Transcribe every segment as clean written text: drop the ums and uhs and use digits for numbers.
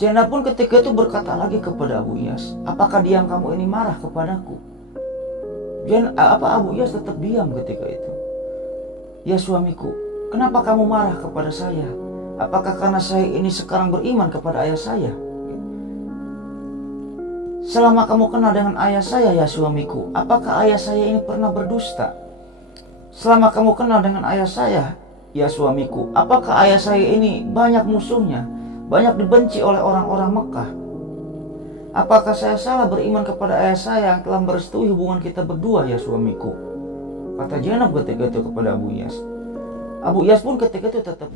Zainab pun ketika itu berkata lagi kepada Abu Iyas, apakah diam kamu ini marah kepadaku? Abu Iyas tetap diam ketika itu. Ya suamiku, kenapa kamu marah kepada saya? Apakah karena saya ini sekarang beriman kepada ayah saya? Selama kamu kenal dengan ayah saya ya suamiku, apakah ayah saya ini pernah berdusta? Selama kamu kenal dengan ayah saya ya suamiku, apakah ayah saya ini banyak musuhnya, banyak dibenci oleh orang-orang Mekah? Apakah saya salah beriman kepada ayah saya yang telah merestui hubungan kita berdua ya suamiku? Kata Zainab ketika itu kepada Abu Iyas. Abu Iyas pun ketika itu tetap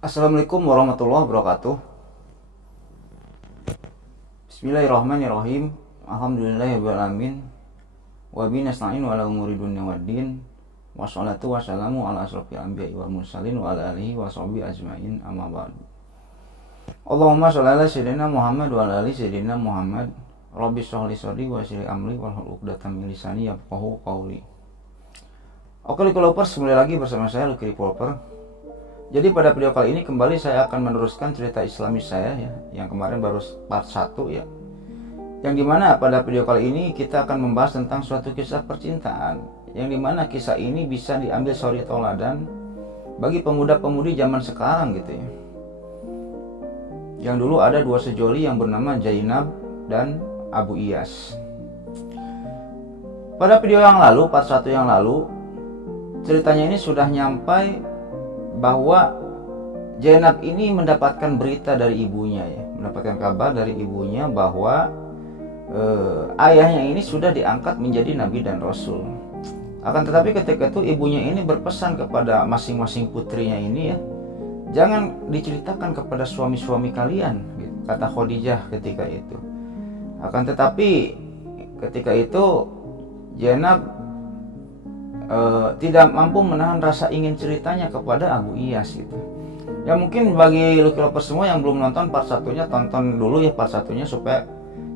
Assalamualaikum warahmatullahi wabarakatuh. Bismillahirrahmanirrahim. Alhamdulillahirrahmanirrahim. Wabihi nasta'inu ala umuri dunya waddin. Wassalatu wassalamu ala asrofil anbiya'i wal mursalin wa ala alihi wa sahbihi ajma'in, amma ba'du. Allahumma sholli ala sayyidina Muhammad wa ala ali sayyidina Muhammad. Rabbi shrah li sadri wa yassir li amri wahlul 'uqdatam min lisani yafqahu qawli. Oke Lucky Lovers, kembali lagi bersama saya Lucky Revolver. Jadi pada video kali ini kembali saya akan meneruskan cerita Islamis saya ya, yang kemarin baru part 1 ya. Yang dimana pada video kali ini kita akan membahas tentang suatu kisah percintaan, yang dimana kisah ini bisa diambil suri tauladan bagi pemuda-pemudi zaman sekarang gitu ya. Yang dulu ada dua sejoli yang bernama Zainab dan Abu Iyas. Pada video yang lalu, part 1 yang lalu, ceritanya ini sudah nyampai bahwa Zainab ini mendapatkan berita dari ibunya ya, mendapatkan kabar dari ibunya bahwa ayahnya ini sudah diangkat menjadi nabi dan rasul. Akan tetapi ketika itu ibunya ini berpesan kepada masing-masing putrinya ini ya, jangan diceritakan kepada suami-suami kalian gitu, kata Khadijah ketika itu. Akan tetapi ketika itu Zainab tidak mampu menahan rasa ingin ceritanya kepada Abu Iyas gitu. Ya mungkin bagi Lucky Lovers semua yang belum nonton part 1-nya, tonton dulu ya part 1-nya supaya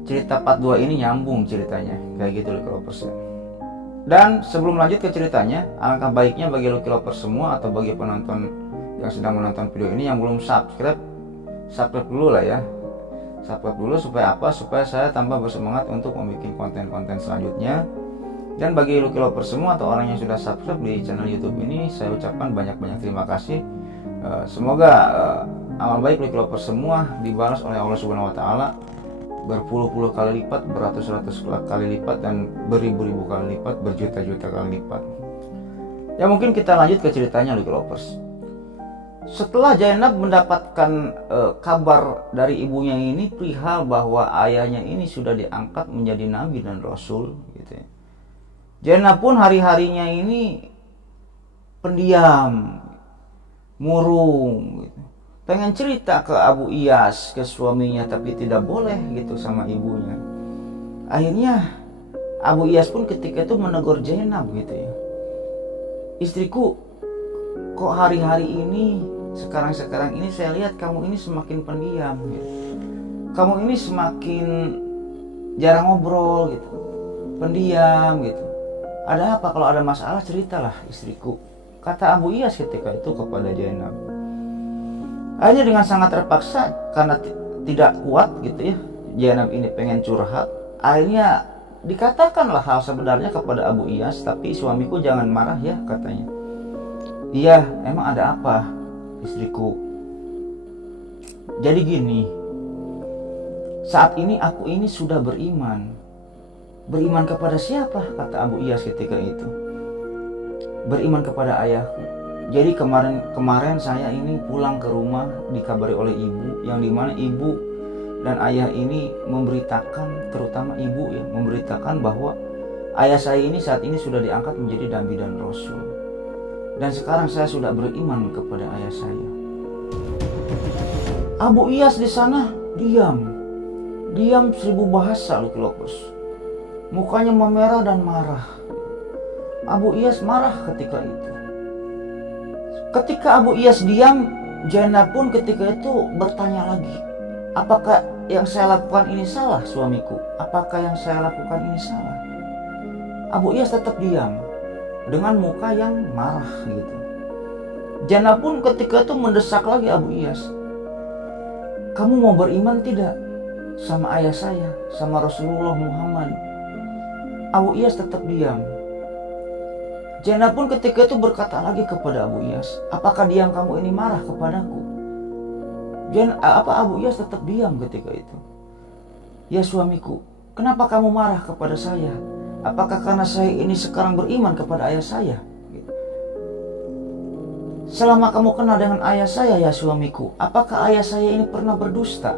cerita part 2 ini nyambung ceritanya. Kayak gitu Lucky Lovers ya. Dan sebelum lanjut ke ceritanya, alangkah baiknya bagi Lucky Lovers semua atau bagi penonton yang sedang menonton video ini yang belum subscribe dulu lah ya. Subscribe dulu supaya apa? Supaya saya tambah bersemangat untuk membuat konten-konten selanjutnya. Dan bagi Lucky Lovers semua atau orang yang sudah subscribe di channel YouTube ini, saya ucapkan banyak-banyak terima kasih. Semoga amal baik Lucky Lovers semua dibalas oleh Allah Subhanahu Wa Taala berpuluh-puluh kali lipat, beratus-ratus kali lipat, dan beribu-ribu kali lipat, berjuta-juta kali lipat. Ya mungkin kita lanjut ke ceritanya Lucky Lovers. Setelah Zainab mendapatkan kabar dari ibunya ini perihal bahwa ayahnya ini sudah diangkat menjadi nabi dan rasul gitu ya. Zainab pun hari-harinya ini pendiam, murung gitu. Pengen cerita ke Abu Iyas, ke suaminya, tapi tidak boleh gitu sama ibunya. Akhirnya Abu Iyas pun ketika itu menegur Zainab gitu ya. Istriku, kok hari-hari ini, sekarang ini saya lihat kamu ini semakin pendiam gitu. Kamu ini semakin jarang ngobrol gitu, pendiam gitu. Ada apa? Kalau ada masalah ceritalah istriku, kata Abu Iyas ketika itu kepada Zainab. Akhirnya dengan sangat terpaksa karena tidak kuat gitu ya, Zainab ini pengen curhat. Akhirnya dikatakanlah hal sebenarnya kepada Abu Iyas, tapi suamiku jangan marah ya katanya. Iya, emang ada apa istriku? Jadi gini, saat ini aku ini sudah beriman. Beriman kepada siapa? Kata Abu Iyas ketika itu. Beriman kepada ayahku. Jadi kemarin saya ini pulang ke rumah dikabari oleh ibu, yang dimana ibu dan ayah ini memberitakan, terutama ibu ya, memberitakan bahwa ayah saya ini saat ini sudah diangkat menjadi nabi dan rasul. Dan sekarang saya sudah beriman kepada ayah saya. Abu Iyas di sana diam 1000 bahasa Lukilopus. Mukanya memerah dan marah. Abu Iyas marah ketika itu. Ketika Abu Iyas diam, Zainab pun ketika itu bertanya lagi, apakah yang saya lakukan ini salah suamiku? Apakah yang saya lakukan ini salah? Abu Iyas tetap diam dengan muka yang marah gitu. Zainab pun ketika itu mendesak lagi Abu Iyas, kamu mau beriman tidak sama ayah saya, sama Rasulullah Muhammad? Abu Iyas tetap diam. Zainab pun ketika itu berkata lagi kepada Abu Iyas, apakah diam kamu ini marah kepadaku? Abu Iyas tetap diam ketika itu. Ya suamiku, kenapa kamu marah kepada saya? Apakah karena saya ini sekarang beriman kepada ayah saya? Selama kamu kenal dengan ayah saya ya suamiku, apakah ayah saya ini pernah berdusta?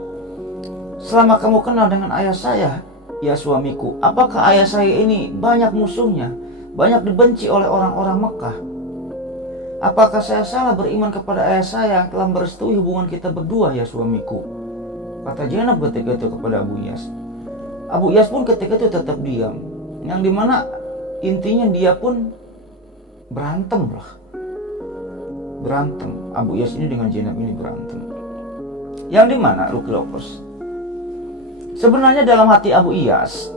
Selama kamu kenal dengan ayah saya ya suamiku, apakah ayah saya ini banyak musuhnya, banyak dibenci oleh orang-orang Mekah? Apakah saya salah beriman kepada ayah saya yang telah merestui hubungan kita berdua ya suamiku? Kata Zainab ketika itu kepada Abu Iyas. Abu Iyas pun ketika itu tetap diam, yang dimana intinya dia pun berantem lah. Berantem, Abu Iyas ini dengan Zainab ini berantem. Yang dimana Lukilopus, sebenarnya dalam hati Abu Iyas,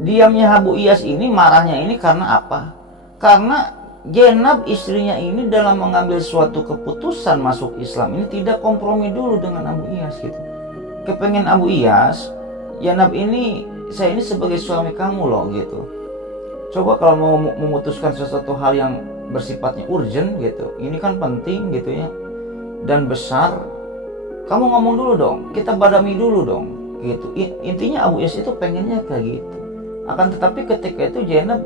diamnya Abu Iyas ini, marahnya ini karena apa? Karena Zainab istrinya ini dalam mengambil suatu keputusan masuk Islam ini tidak kompromi dulu dengan Abu Iyas gitu. Kepengen Abu Iyas, Zainab ini, saya ini sebagai suami kamu loh gitu. Coba kalau mau memutuskan sesuatu hal yang bersifatnya urgent gitu, ini kan penting gitu ya, dan besar, kamu ngomong dulu dong, kita badami dulu dong gitu. Intinya Abu Iyas itu pengennya kayak gitu. Akan tetapi ketika itu Zainab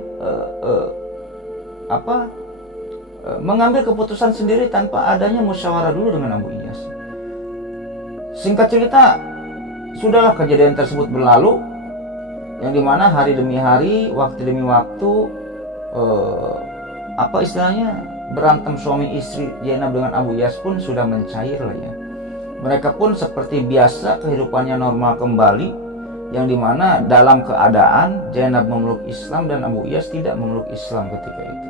mengambil keputusan sendiri tanpa adanya musyawarah dulu dengan Abu Iyas. Singkat cerita, sudahlah kejadian tersebut berlalu, yang dimana hari demi hari, waktu demi waktu, istilahnya berantem suami istri Zainab dengan Abu Iyas pun sudah mencair lah ya. Mereka pun seperti biasa kehidupannya normal kembali, yang dimana dalam keadaan Zainab memeluk Islam dan Abu Iyas tidak memeluk Islam ketika itu.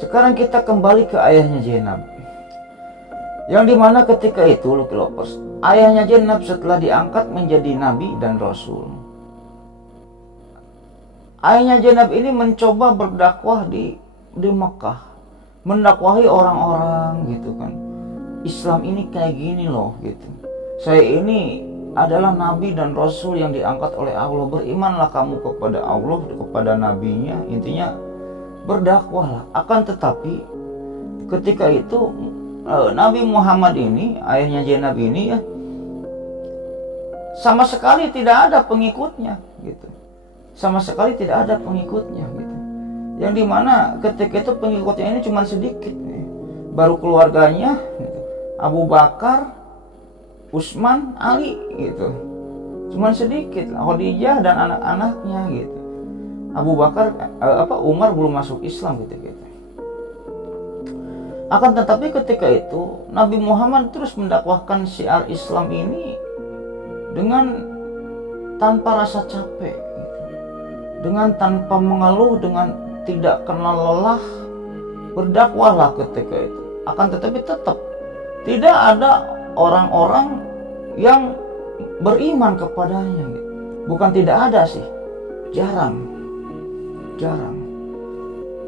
Sekarang kita kembali ke ayahnya Zainab, yang dimana ketika itu Lukilopus, ayahnya Zainab setelah diangkat menjadi nabi dan rasul, ayahnya Zainab ini mencoba berdakwah di Mekah, mendakwahi orang-orang gitu kan, Islam ini kayak gini loh gitu, saya ini adalah nabi dan rasul yang diangkat oleh Allah, berimanlah kamu kepada Allah, kepada nabinya, intinya berdakwahlah. Akan tetapi ketika itu Nabi Muhammad ini, ayahnya Zainab ini ya, sama sekali tidak ada pengikutnya gitu, sama sekali tidak ada pengikutnya gitu, yang dimana ketika itu pengikutnya ini cuma sedikit nih. Baru keluarganya gitu, Abu Bakar, Utsman, Ali gitu, cuman sedikit, Khadijah dan anak-anaknya gitu. Abu Bakar, Umar belum masuk Islam gitu. Akan tetapi ketika itu Nabi Muhammad terus mendakwahkan syiar Islam ini dengan tanpa rasa capek gitu, dengan tanpa mengeluh, dengan tidak kenal lelah, berdakwahlah ketika itu. Akan tetapi tetap tidak ada orang-orang yang beriman kepadanya gitu. Bukan tidak ada sih, jarang.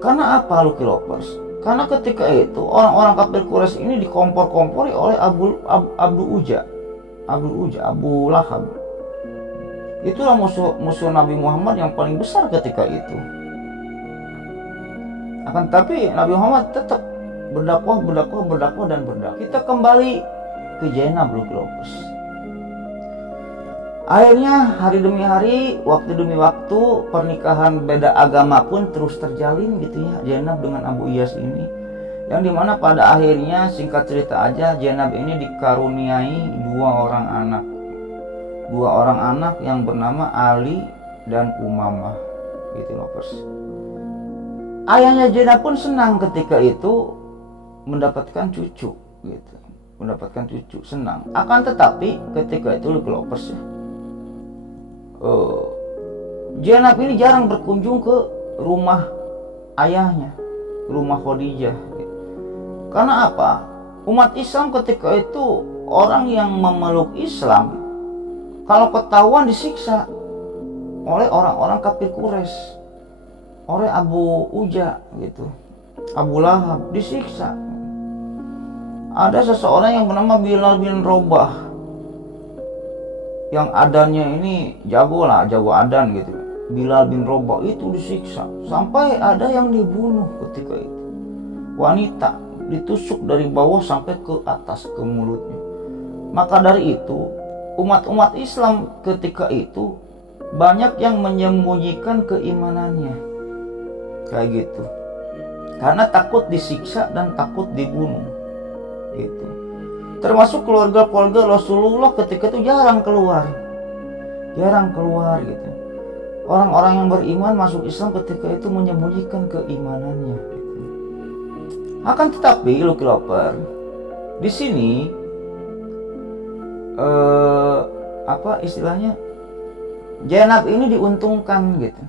Karena apa Lukilopus? Karena ketika itu orang-orang kafir Quraisy ini dikompor-kompori oleh Abu Lahab. Itulah musuh Nabi Muhammad yang paling besar ketika itu. Akan tetapi Nabi Muhammad tetap berdakwah. Kita kembali ke Zainab Lukilopus. Akhirnya hari demi hari, waktu demi waktu, pernikahan beda agama pun terus terjalin gitu ya, Zainab dengan Abu Iyas ini. Yang dimana pada akhirnya, singkat cerita aja, Zainab ini dikaruniai dua orang anak yang bernama Ali dan Umamah gitu loh pers. Ayahnya Zainab pun senang ketika itu mendapatkan cucu gitu, senang. Akan tetapi ketika itu lovers ya, Zainab ini jarang berkunjung ke rumah ayahnya, rumah Khadijah. Karena apa? Umat Islam ketika itu, orang yang memeluk Islam kalau ketahuan disiksa oleh orang-orang kafir Quraisy, oleh Abu Uja gitu, Abu Lahab, disiksa. Ada seseorang yang bernama Bilal bin Rabah, yang adannya ini jago adan gitu. Bilal bin Rabah itu disiksa sampai ada yang dibunuh ketika itu. Wanita ditusuk dari bawah sampai ke atas, ke mulutnya. Maka dari itu, umat-umat Islam ketika itu banyak yang menyembunyikan keimanannya kayak gitu, karena takut disiksa dan takut dibunuh gitu. Termasuk keluarga-keluarga Rasulullah ketika itu jarang keluar gitu. Orang-orang yang beriman masuk Islam ketika itu menyembunyikan keimanannya gitu. Akan tetapi Lucky Lover, di sini apa istilahnya, Zainab ini diuntungkan gitu.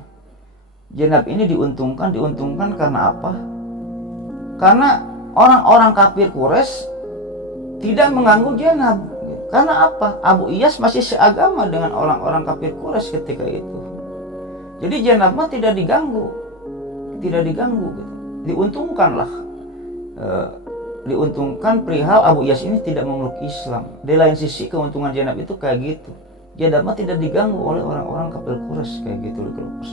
Zainab ini diuntungkan karena apa? Karena orang-orang kafir Quraisy tidak mengganggu Zainab. Karena apa? Abu Iyas masih seagama dengan orang-orang kafir Quraisy ketika itu. Jadi Zainab mah tidak diganggu gitu. Diuntungkan perihal Abu Iyas ini tidak memeluk Islam. Di lain sisi keuntungan Zainab itu kayak gitu. Zainab mah tidak diganggu oleh orang-orang kafir Quraisy kayak gitu, Lucky Lovers.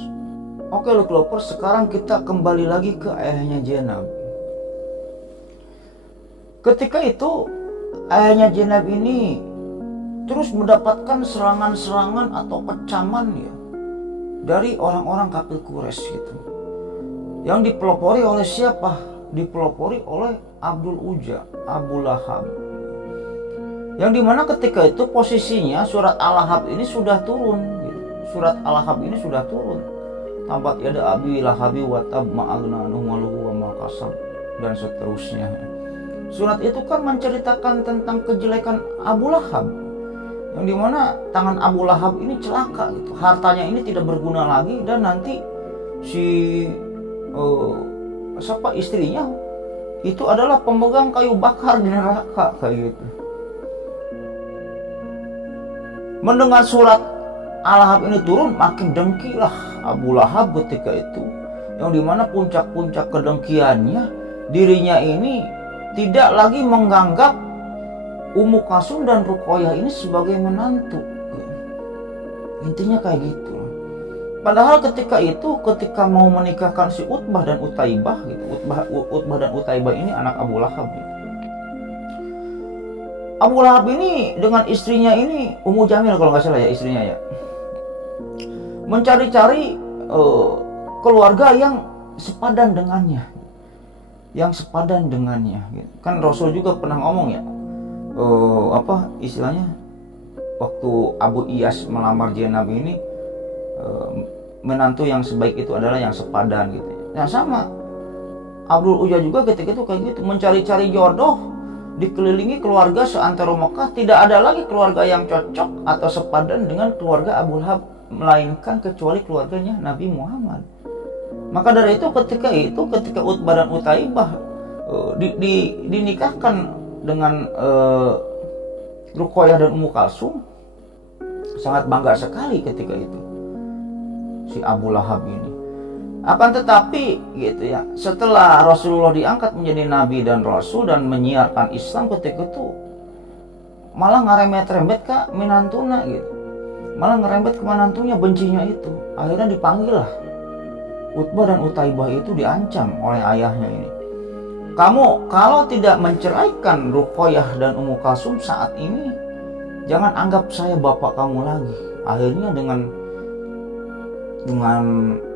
Oke Lucky Lovers, sekarang kita kembali lagi ke ayahnya Zainab. Ketika itu ayahnya Zainab ini terus mendapatkan serangan-serangan atau kecaman ya dari orang-orang kafir Quraisy gitu. Yang dipelopori oleh siapa? Dipelopori oleh Abdul Uja, Abu Lahab. Yang dimana ketika itu posisinya surat Al-Lahab ini sudah turun gitu. Surat Al-Lahab ini sudah turun. Tambat yada abi lahabi wa tab ma'agna anhu maluhu wa ma kasab, dan seterusnya. Surat itu kan menceritakan tentang kejelekan Abu Lahab, yang dimana tangan Abu Lahab ini celaka gitu. Hartanya ini tidak berguna lagi, dan nanti istrinya itu adalah pemegang kayu bakar di neraka kayak gitu. Mendengar surat Al-Lahab ini turun, makin dengkilah Abu Lahab ketika itu, yang dimana puncak-puncak kedengkiannya, dirinya ini tidak lagi menganggap Ummu Kalsum dan Ruqayyah ini sebagai menantu. Intinya kayak gitu. Padahal ketika mau menikahkan si Utbah dan Utaibah gitu. Utbah dan Utaibah ini anak Abu Lahab gitu. Abu Lahab ini dengan istrinya ini, Ummu Jamil kalau nggak salah ya istrinya ya, mencari-cari keluarga yang sepadan dengannya, gitu. Kan Rasul juga pernah ngomong ya, apa istilahnya, waktu Abu Iyas melamar Zainab ini, menantu yang sebaik itu adalah yang sepadan gitu. Yang sama Abdul Uja juga ketika itu kayak gitu, mencari-cari jodoh, dikelilingi keluarga seantero Mekah, tidak ada lagi keluarga yang cocok atau sepadan dengan keluarga Abu Lahab, melainkan kecuali keluarganya Nabi Muhammad. Maka dari itu ketika Utbah dan Utaibah dinikahkan dengan Ruqayyah dan Ummu Kalsum, sangat bangga sekali ketika itu si Abu Lahab ini. Akan tetapi gitu ya, setelah Rasulullah diangkat menjadi nabi dan rasul dan menyiarkan Islam ketika itu, malah ngeremet-remet ke menantuna gitu. Malah ngerembet ke menantunya, bencinya itu. Akhirnya dipanggil lah Utbah dan Utaibah itu, diancam oleh ayahnya ini. Kamu kalau tidak menceraikan Ruqayyah dan Ummu Kalsum saat ini, jangan anggap saya bapak kamu lagi. Akhirnya dengan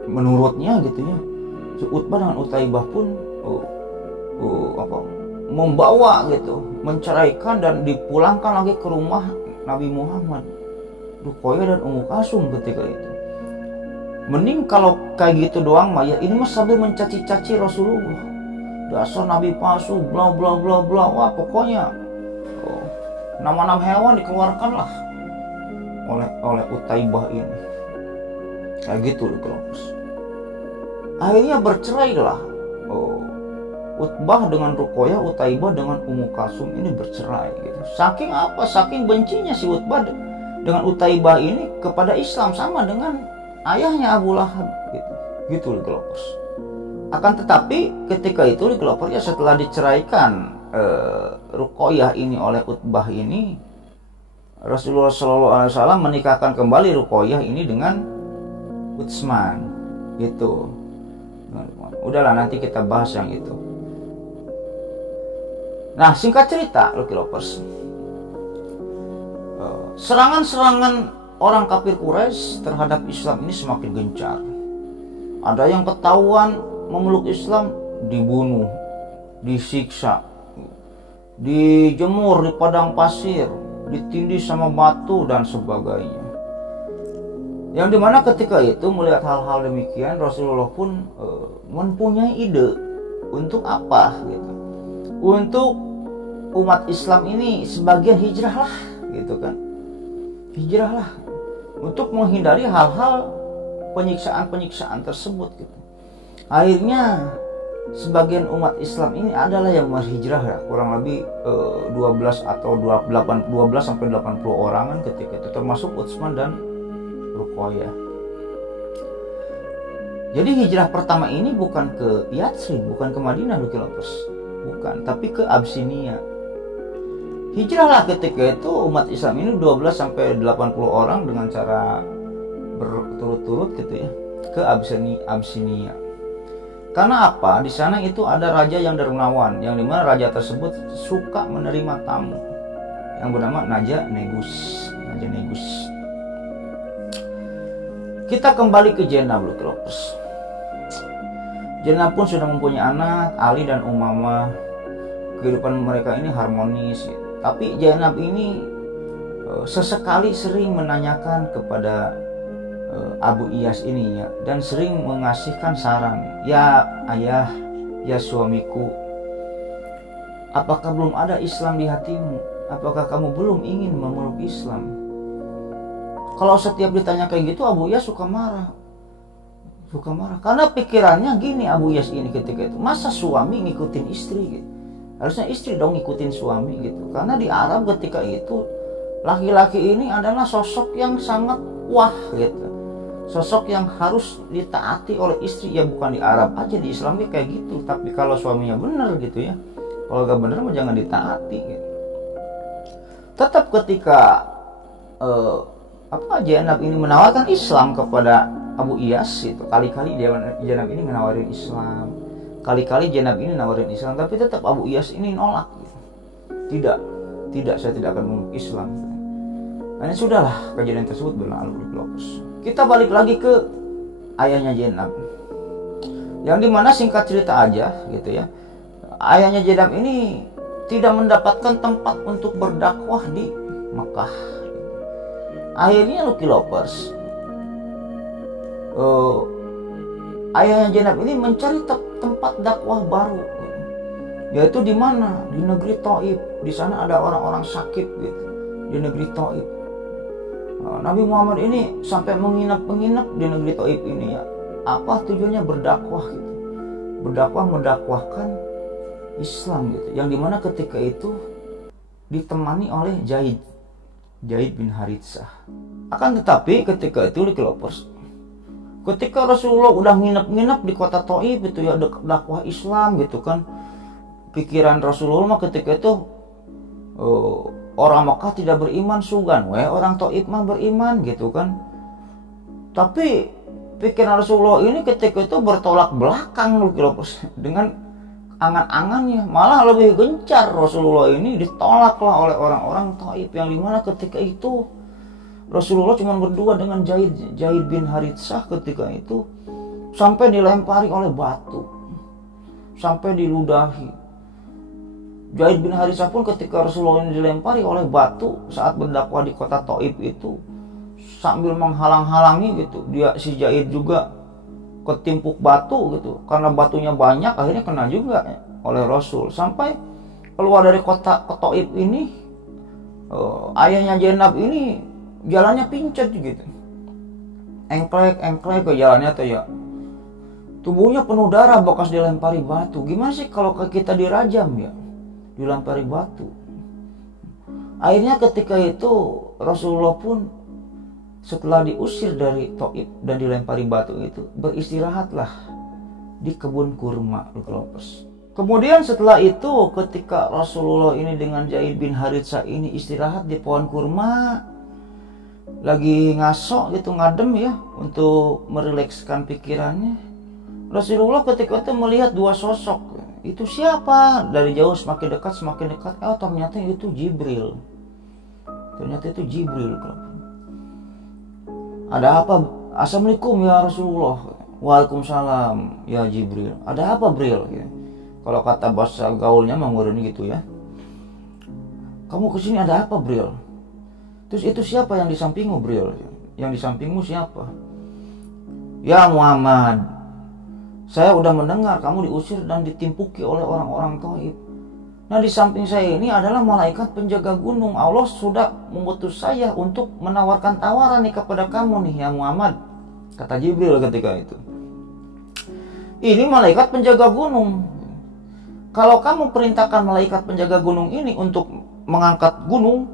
menurutnya gitu ya, si Utbah dengan Utaibah pun membawa gitu, menceraikan dan dipulangkan lagi ke rumah Nabi Muhammad, Ruqayyah dan Ummu Kalsum ketika itu. Mending kalau kayak gitu doang mah ya, ini mah sambil mencaci-caci Rasulullah, dasar Nabi palsu, bla bla bla bla. Wah pokoknya nama-nama hewan dikeluarkan lah oleh Utaibah ini. Kayak gitu Kelompok. Akhirnya bercerai lah. Utbah dengan Ruqayyah, Utaibah dengan Ummu Kalsum ini bercerai gitu. Saking apa? Saking bencinya si Utbah dengan Utaibah ini kepada Islam, sama dengan ayahnya Abu Lahab gitu. Gitu Kelompok. Akan tetapi ketika itu Kelompok ya, setelah diceraikan Ruqayyah ini oleh Utbah ini, Rasulullah SAW menikahkan kembali Ruqayyah ini dengan Utsman gitu. Udahlah, nanti kita bahas yang itu. Nah, singkat cerita Lucky Lovers, serangan-serangan orang kafir Quraisy terhadap Islam ini semakin gencar. Ada yang ketahuan memeluk Islam dibunuh, disiksa, dijemur di padang pasir, ditindih sama batu dan sebagainya. Yang dimana ketika itu melihat hal-hal demikian, Rasulullah pun mempunyai ide untuk apa gitu, untuk umat Islam ini sebagian hijrahlah gitu kan, hijrahlah untuk menghindari hal-hal penyiksaan-penyiksaan tersebut gitu. Akhirnya sebagian umat Islam ini adalah yang berhijrah ya, kurang lebih 12 atau 12 sampai 80 orangan ketika itu, termasuk Utsman dan Ruqayyah. Jadi hijrah pertama ini bukan ke Yatsrib, bukan ke Madinah Lucky Lovers, bukan, tapi ke Abyssinia. Hijrahlah ketika itu umat Islam ini 12 sampai 80 orang dengan cara berturut-turut gitu ya, ke Abyssinia. Karena apa? Di sana itu ada raja yang dermawan, yang dimana raja tersebut suka menerima tamu, yang bernama Naja Negus. Kita kembali ke Zainab Lucky Lovers. Zainab pun sudah mempunyai anak, Ali dan Umamah. Kehidupan mereka ini harmonis. Tapi Zainab ini sesekali sering menanyakan kepada Abu Iyas ini ya, dan sering mengasihkan saran. Ya ayah, ya suamiku, apakah belum ada Islam di hatimu? Apakah kamu belum ingin memeluk Islam? Kalau setiap ditanya kayak gitu, Abu Iyas suka marah. Karena pikirannya gini, Abu Iyas ini ketika itu, masa suami ngikutin istri gitu? Harusnya istri dong ngikutin suami gitu. Karena di Arab ketika itu, laki-laki ini adalah sosok yang sangat wah gitu, sosok yang harus ditaati oleh istri. Ya bukan di Arab aja, di Islam kayak gitu. Tapi kalau suaminya benar gitu ya, kalau gak benar mah jangan ditaati gitu. Tetap ketika Zainab ini menawarkan Islam kepada Abu Iyas itu, kali-kali Zainab ini menawarin Islam, kali-kali Zainab ini nawarin Islam, tapi tetap Abu Iyas ini nolak gitu. Tidak, saya tidak akan memeluk Islam. Nah, sudahlah, kejadian tersebut berlalu. Kita balik lagi ke ayahnya Zainab, yang dimana singkat cerita aja gitu ya, ayahnya Zainab ini tidak mendapatkan tempat untuk berdakwah di Mekah. Akhirnya Lucky Lovers, ayahnya Zainab ini mencari tempat dakwah baru, yaitu di mana? Di negeri Thaif. Di sana ada orang-orang sakit gitu, di negeri Thaif. Nabi Muhammad ini sampai menginap di negeri Thaif ini ya. Apa tujuannya? Berdakwah gitu, mendakwahkan Islam gitu. Yang dimana ketika itu ditemani oleh Zaid bin Haritsah. Akan tetapi ketika itu Lucky Lovers, ketika Rasulullah udah nginep di kota Thaif itu ya, dakwah Islam gitu kan, pikiran Rasulullah mah ketika itu orang Mekah tidak beriman sugan, orang Thaif mah beriman gitu kan. Tapi pikiran Rasulullah ini ketika itu bertolak belakang Lucky Lovers dengan angan-angannya, malah lebih gencar Rasulullah ini ditolaklah oleh orang-orang Taif, yang dimana ketika itu Rasulullah cuma berdua dengan Zaid bin Haritsah ketika itu, sampai dilempari oleh batu, sampai diludahi. Zaid bin Haritsah pun ketika Rasulullah ini dilempari oleh batu saat berdakwah di kota Taif itu, sambil menghalang-halangi gitu, si Zaid juga ketimpuk batu gitu, karena batunya banyak, akhirnya kena juga oleh Rasul. Sampai keluar dari kota Taif ini, ayahnya Zainab ini jalannya pincet gitu, engklek ke jalannya tuh ya, tubuhnya penuh darah bekas dilempari batu. Gimana sih kalau kita dirajam ya, dilempari batu. Akhirnya ketika itu Rasulullah pun setelah diusir dari Taif dan dilempari batu itu, beristirahatlah di kebun kurma. Kemudian setelah itu ketika Rasulullah ini dengan Zaid bin Haritsah ini istirahat di pohon kurma, lagi ngasok gitu, ngadem ya, untuk merilekskan pikirannya, Rasulullah ketika itu melihat dua sosok. Itu siapa? Dari jauh semakin dekat, oh ternyata itu Jibril. Ada apa? Assalamualaikum ya Rasulullah. Waalaikumsalam ya Jibril. Ada apa Bril? Kalau kata bahasa gaulnya menguruni gitu ya. Kamu kesini ada apa Bril? Terus itu siapa yang di sampingmu Bril? Yang di sampingmu siapa? Ya Muhammad, saya udah mendengar kamu diusir dan ditimpuki oleh orang-orang Taif. Nah di samping saya ini adalah malaikat penjaga gunung. Allah sudah mengutus saya untuk menawarkan tawaran nih kepada kamu nih ya Muhammad, kata Jibril ketika itu. Ini malaikat penjaga gunung. Kalau kamu perintahkan malaikat penjaga gunung ini untuk mengangkat gunung,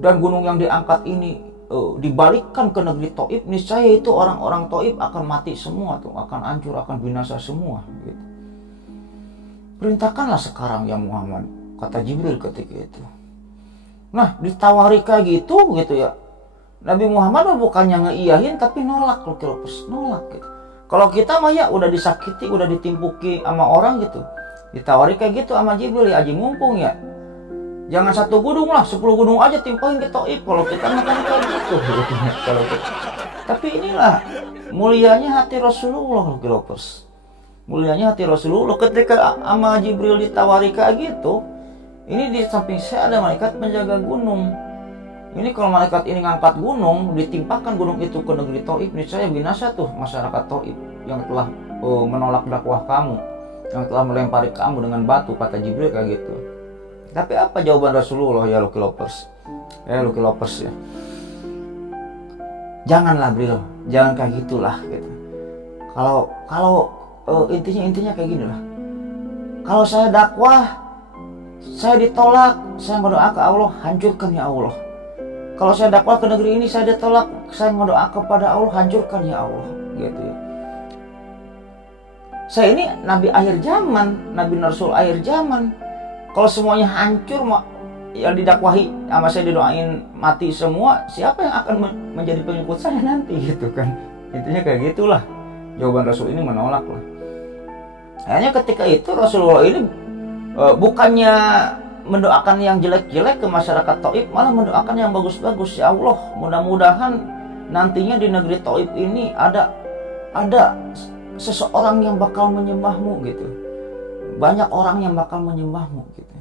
dan gunung yang diangkat ini dibalikkan ke negeri Taif, niscaya itu orang-orang Taif akan mati semua tuh, akan hancur, akan binasa semua gitu. Perintahkanlah sekarang ya Muhammad, kata Jibril ketika itu. Nah ditawari kayak gitu ya, Nabi Muhammad bukannya ngeiyahin tapi nolak nolak gitu. Kalau kita mah ya udah disakiti, udah ditimpuki sama orang gitu, ditawari kayak gitu sama Jibril, ya aji ngumpung ya, jangan satu gunung lah, 10 gunung aja timpahin ke Taif. Kalau kita makan kayak gitu kalau kita. Tapi inilah mulianya hati Rasulullah. Mulianya hati Rasulullah ketika sama Jibril ditawari kayak gitu. Ini di samping saya ada malaikat penjaga gunung. Ini kalau malaikat ini ngangkat gunung, ditimpakan gunung itu ke negeri Taif, niscaya binasa tuh masyarakat Taif yang telah menolak dakwah kamu, yang telah melempari kamu dengan batu, kata Jibril kayak gitu. Tapi apa jawaban Rasulullah ya Lucky Lovers ya? Janganlah Bril, jangan kayak gitulah gitu. Kalau intinya kayak gini lah. Kalau saya dakwah, saya ditolak, saya berdoa ke Allah, hancurkan ya Allah. Kalau saya dakwah ke negeri ini, saya ditolak, saya berdoa kepada Allah, hancurkan ya Allah, gitu ya. Saya ini Nabi akhir zaman, Nabi Rasul akhir zaman. Kalau semuanya hancur, yang didakwahi sama saya didoain mati semua, siapa yang akan menjadi pengikut saya nanti gitu kan? Intinya kayak gitulah. Jawaban Rasul ini menolak lah. Akhirnya ketika itu Rasulullah ini bukannya mendoakan yang jelek-jelek ke masyarakat Taif, malah mendoakan yang bagus-bagus. Ya Allah, mudah-mudahan nantinya di negeri Taif ini ada seseorang yang bakal menyembahmu gitu. Banyak orang yang bakal menyembahmu gitu.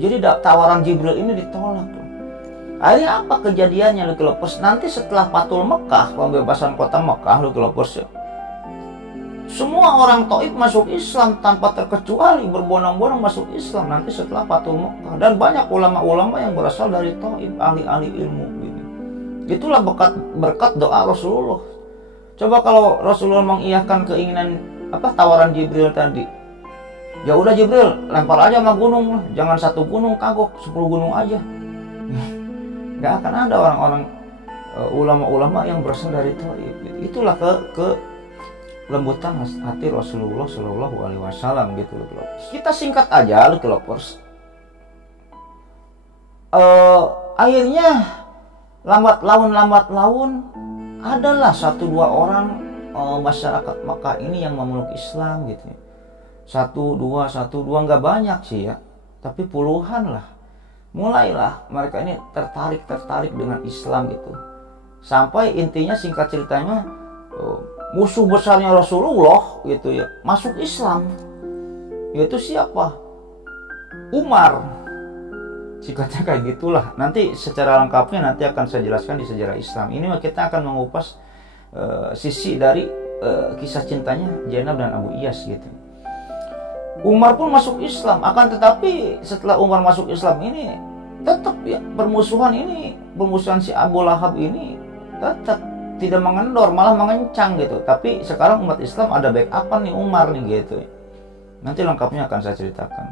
Jadi tawaran Jibril ini ditolak. Akhirnya apa kejadiannya Lucky Lovers? Nanti setelah Fathul Mekah, pembebasan kota Mekah Lucky Lovers ya, semua orang Taif masuk Islam tanpa terkecuali, berbondong-bondong masuk Islam nanti setelah Fathul Mekah. Dan banyak ulama-ulama yang berasal dari Taif, ahli-ahli ilmu gitu. Itulah berkat doa Rasulullah. Coba kalau Rasulullah mengiyakan keinginan tawaran Jibril tadi, ya udah Jibril, lempar aja sama gunung, jangan satu gunung kagok, 10 gunung aja. Gak akan ada orang-orang ulama-ulama yang berasal dari Taif. Itulah lembutan hati Rasulullah Shallallahu Alaihi Wasallam gitu loh. Kita singkat aja Lucky Lovers. Akhirnya lambat laun adalah 1-2 orang masyarakat Makkah ini yang memeluk Islam gitu. satu dua nggak banyak sih ya, tapi puluhan lah. Mulailah mereka ini tertarik dengan Islam gitu. Sampai intinya singkat ceritanya musuh besarnya Rasulullah gitu ya masuk Islam. Yaitu siapa? Umar. Singkatnya kayak gitulah. Nanti secara lengkapnya nanti akan saya jelaskan di sejarah Islam. Ini kita akan mengupas sisi dari kisah cintanya Zainab dan Abu Iyas gitu. Umar pun masuk Islam, akan tetapi setelah Umar masuk Islam ini tetap ya permusuhan si Abu Lahab ini tetap tidak mengendor, malah mengencang gitu. Tapi sekarang umat Islam ada backup nih Umar nih gitu. Nanti lengkapnya akan saya ceritakan.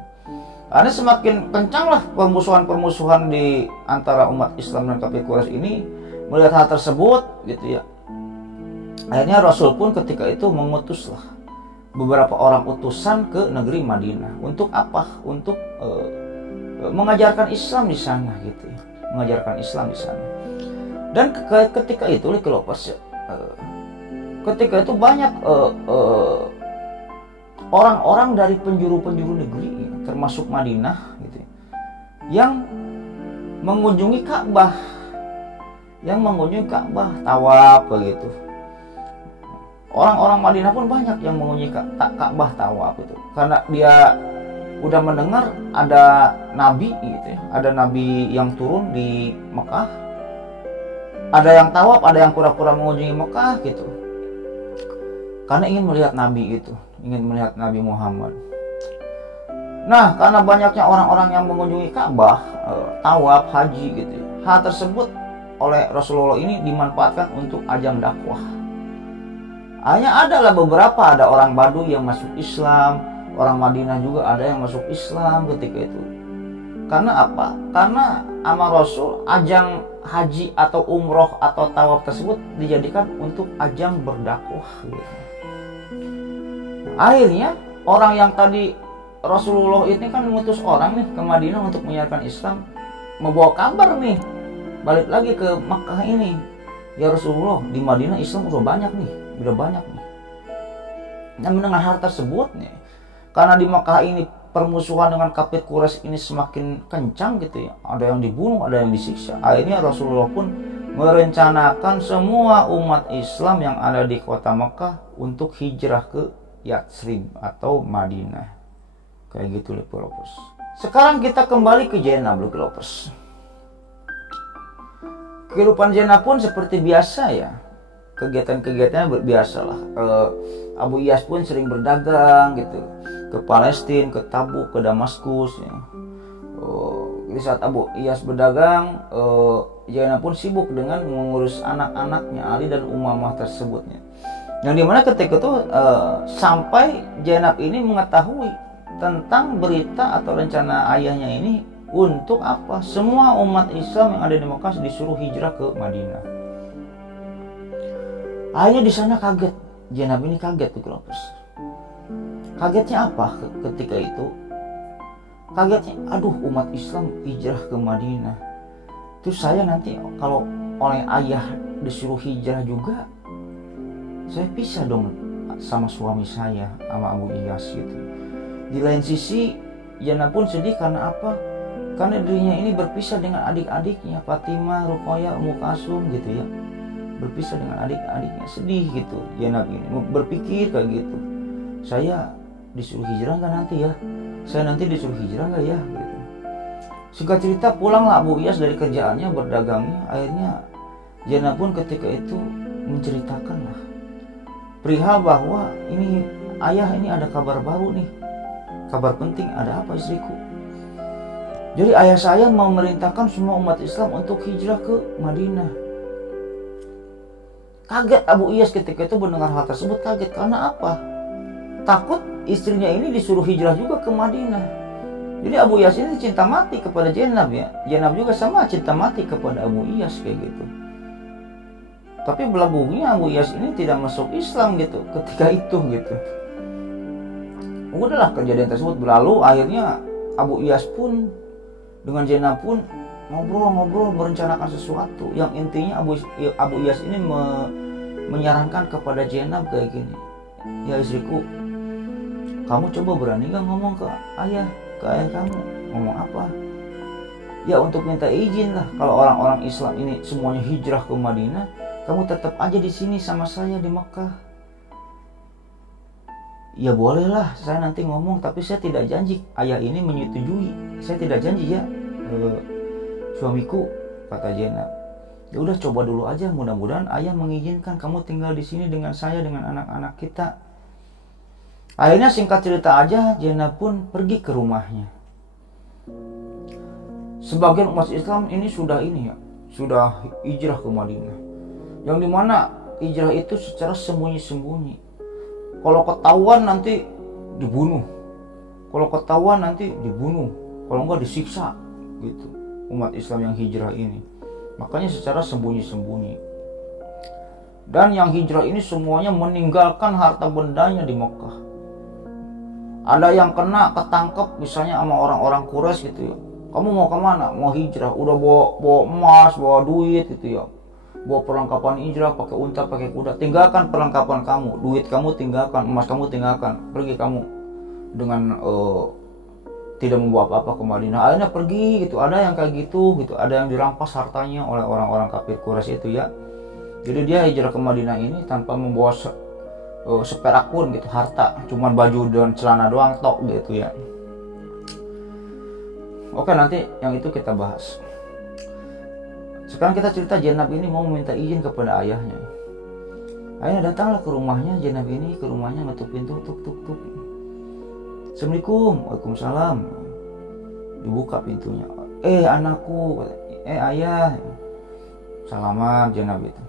Karena semakin kencanglah permusuhan di antara umat Islam dan kafir Quraisy ini, melihat hal tersebut gitu ya. Akhirnya Rasul pun ketika itu mengutuslah beberapa orang utusan ke negeri Madinah. Untuk apa? Untuk mengajarkan Islam di sana gitu ya. Mengajarkan Islam di sana. Dan ketika itu ketika itu banyak orang-orang dari penjuru-penjuru negeri termasuk Madinah gitu yang mengunjungi Ka'bah, tawaf begitu. Orang-orang Madinah pun banyak yang mengunjungi Ka'bah tawaf itu karena dia udah mendengar ada nabi gitu ya, ada nabi yang turun di Mekah, ada yang tawaf, ada yang pura-pura mengunjungi Mekah gitu, karena ingin melihat nabi itu, ingin melihat Nabi Muhammad. Nah, karena banyaknya orang-orang yang mengunjungi Ka'bah, tawaf, haji gitu ya, hal tersebut oleh Rasulullah ini dimanfaatkan untuk ajang dakwah. Hanya adalah beberapa, ada orang Baduy yang masuk Islam, orang Madinah juga ada yang masuk Islam ketika itu. Karena apa? Karena amal Rasul ajang haji atau umroh atau tawaf tersebut dijadikan untuk ajang berdakwah gitu. Akhirnya orang yang tadi Rasulullah ini kan mengutus orang nih ke Madinah untuk menyiarkan Islam, membawa kabar nih balik lagi ke Makkah ini. Ya Rasulullah, di Madinah Islam udah banyak nih. Nah, mendengar hal tersebut nih, karena di Makkah ini permusuhan dengan kafir Quraisy ini semakin kencang gitu ya, ada yang dibunuh, ada yang disiksa. Akhirnya Rasulullah pun merencanakan semua umat Islam yang ada di kota Makkah untuk hijrah ke Yatsrib atau Madinah. Kayak gitu Lipolopers. Sekarang kita kembali ke Zainab Lipolopers. Kehidupan Zainab pun seperti biasa ya. Kegiatan-kegiatannya biasa lah. Abu Iyas pun sering berdagang gitu. Ke Palestina, ke Tabuk, ke Damaskus ya. Di saat Abu Iyas berdagang, Zainab pun sibuk dengan mengurus anak-anaknya Ali dan Umamah tersebutnya. Yang dimana ketika itu sampai Zainab ini mengetahui tentang berita atau rencana ayahnya ini untuk apa? Semua umat Islam yang ada di Mekah disuruh hijrah ke Madinah. Akhirnya di sana kaget, Zainab ini kaget tuh Lopers. Kagetnya apa ketika itu? Kagetnya, aduh umat Islam hijrah ke Madinah. Terus saya nanti kalau oleh ayah disuruh hijrah juga, saya pisah dong sama suami saya, sama Abu Iyas gitu. Di lain sisi, Zainab pun sedih karena apa? Karena dirinya ini berpisah dengan adik-adiknya, Fatimah, Ruqayyah, Ummu Kalsum gitu ya. Berpisah dengan adik-adiknya, sedih gitu. Zainab ini berpikir kayak gitu. Saya disuruh hijrah nggak nanti ya? Saya nanti disuruh hijrah nggak ya? Gitu. Singkat cerita pulanglah Abu Iyas dari kerjaannya, berdagangnya. Akhirnya Zainab pun ketika itu menceritakan lah perihal bahwa ini ayah ini ada kabar baru nih. Kabar penting, ada apa istriku? Jadi ayah saya mau memerintahkan semua umat Islam untuk hijrah ke Madinah. Kaget Abu Iyas ketika itu mendengar hal tersebut, kaget karena apa? Takut istrinya ini disuruh hijrah juga ke Madinah. Jadi Abu Iyas ini cinta mati kepada Zainab ya. Zainab juga sama cinta mati kepada Abu Iyas kayak gitu. Tapi belagungnya Abu Iyas ini tidak masuk Islam gitu ketika itu gitu. Udahlah kejadian tersebut berlalu, akhirnya Abu Iyas pun dengan Zainab pun ngobrol-ngobrol merencanakan sesuatu yang intinya Abu Iyas ini menyarankan kepada Zainab kayak gini. Ya istriku, kamu coba berani gak ngomong ke ayah kamu? Ngomong apa? Ya untuk minta izin lah. Kalau orang-orang Islam ini semuanya hijrah ke Madinah, kamu tetap aja di sini sama saya di Mekah. Ya bolehlah, saya nanti ngomong, tapi saya tidak janji ayah ini menyetujui. Saya tidak janji ya, suamiku, kata Zainab. Ya udah coba dulu aja, mudah-mudahan ayah mengizinkan kamu tinggal di sini dengan saya, dengan anak-anak kita. Akhirnya singkat cerita aja, Zainab pun pergi ke rumahnya. Sebagian umat Islam ini sudah hijrah ke Madinah, yang dimana hijrah itu secara sembunyi-sembunyi. Kalau ketahuan nanti dibunuh, kalau enggak disiksa gitu. Umat Islam yang hijrah ini, makanya secara sembunyi-sembunyi. Dan yang hijrah ini semuanya meninggalkan harta bendanya di Mekah. Ada yang ketangkep misalnya sama orang-orang Quraisy gitu ya. Kamu mau kemana? Mau hijrah, udah bawa emas, bawa duit gitu ya. Bawa perlengkapan hijrah, pakai unta, pakai kuda. Tinggalkan perlengkapan kamu, duit kamu tinggalkan, emas kamu tinggalkan. Pergi kamu dengan tidak membawa apa-apa ke Madinah. Akhirnya pergi gitu. Ada yang kayak gitu. Ada yang dirampas hartanya oleh orang-orang kafir Quraisy itu ya. Jadi dia hijrah ke Madinah ini tanpa membawa seperak pun gitu harta, cuman baju dan celana doang tok gitu ya. Oke, nanti yang itu kita bahas. Sekarang kita cerita Zainab ini mau meminta izin kepada ayahnya. Ayahnya datanglah ke rumahnya Zainab ini, ke rumahnya ngetuk pintu, tuk. Assalamualaikum. Waalaikumsalam. Dibuka pintunya. Anakku, ayah. Salaman Zainab itu.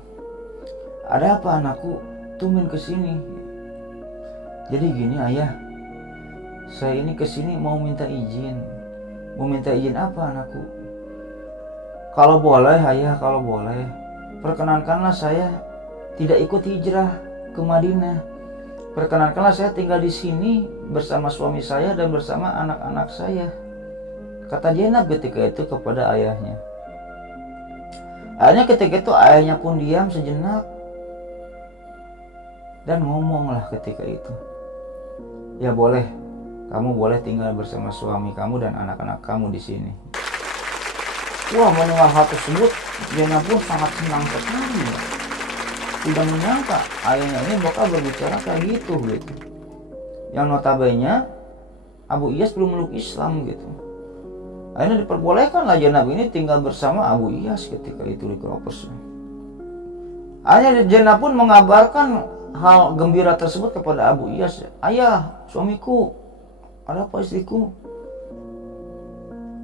Ada apa anakku? Tumben kesini. Jadi gini ayah, saya ini kesini mau minta izin. Mau minta izin apa anakku? Kalau boleh ayah, kalau boleh, perkenankanlah saya tidak ikut hijrah ke Madinah. Perkenankanlah saya tinggal di sini bersama suami saya dan bersama anak-anak saya, kata Zainab ketika itu kepada ayahnya. Akhirnya ketika itu ayahnya pun diam sejenak dan ngomonglah ketika itu, ya boleh, kamu boleh tinggal bersama suami kamu dan anak-anak kamu di sini. Wah, mendengar hal tersebut, Zainab pun sangat senang sekali. Tidak menyangka ayahnya ini bakal berbicara kayak gitu. Yang notabene Abu Iyas belum meluk Islam gitu. Akhirnya diperbolehkanlah Zainab ini tinggal bersama Abu Iyas ketika itu di Kroppers. Akhirnya Zainab pun mengabarkan hal gembira tersebut kepada Abu Iyas. Ayah, suamiku, ada apa istriku?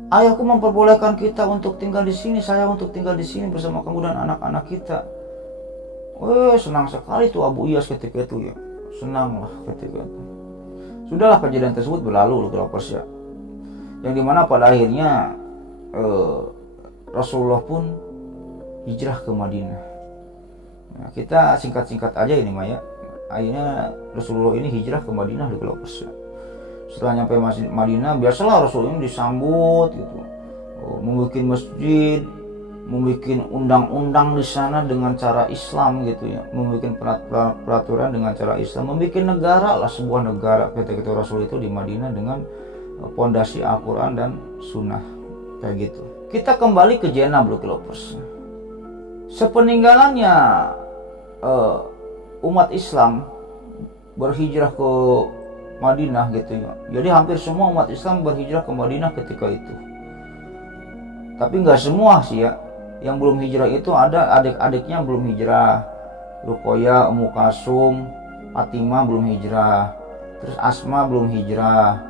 Ayahku memperbolehkan kita untuk tinggal di sini, saya untuk tinggal di sini bersama kamu dan anak-anak kita. Senang sekali tuh Abu Iyas ketika itu ya. Senanglah ketika itu. Sudahlah, kejadian tersebut berlalu Kroppers ya. Yang dimana pada akhirnya Rasulullah pun hijrah ke Madinah. Nah, kita singkat-singkat aja ini Maya. Akhirnya Rasulullah ini hijrah ke Madinah di Kroppers. Setelah nyampe Madinah, biasalah Rasul ini disambut gitu. Membuat masjid, membuat undang-undang di sana dengan cara Islam gitu ya. Membuat peraturan dengan cara Islam, membuat negara lah, sebuah negara ketika itu Rasul itu di Madinah dengan pondasi Al-Quran dan Sunnah kayak gitu. Kita kembali ke Zainab Kroppers. Sepeninggalannya umat Islam berhijrah ke Madinah gitu ya. Jadi hampir semua umat Islam berhijrah ke Madinah ketika itu. Tapi nggak semua sih ya. Yang belum hijrah itu ada adik-adiknya belum hijrah. Ruqayyah, Ummu Kalsum, Fatimah belum hijrah. Terus Asma belum hijrah.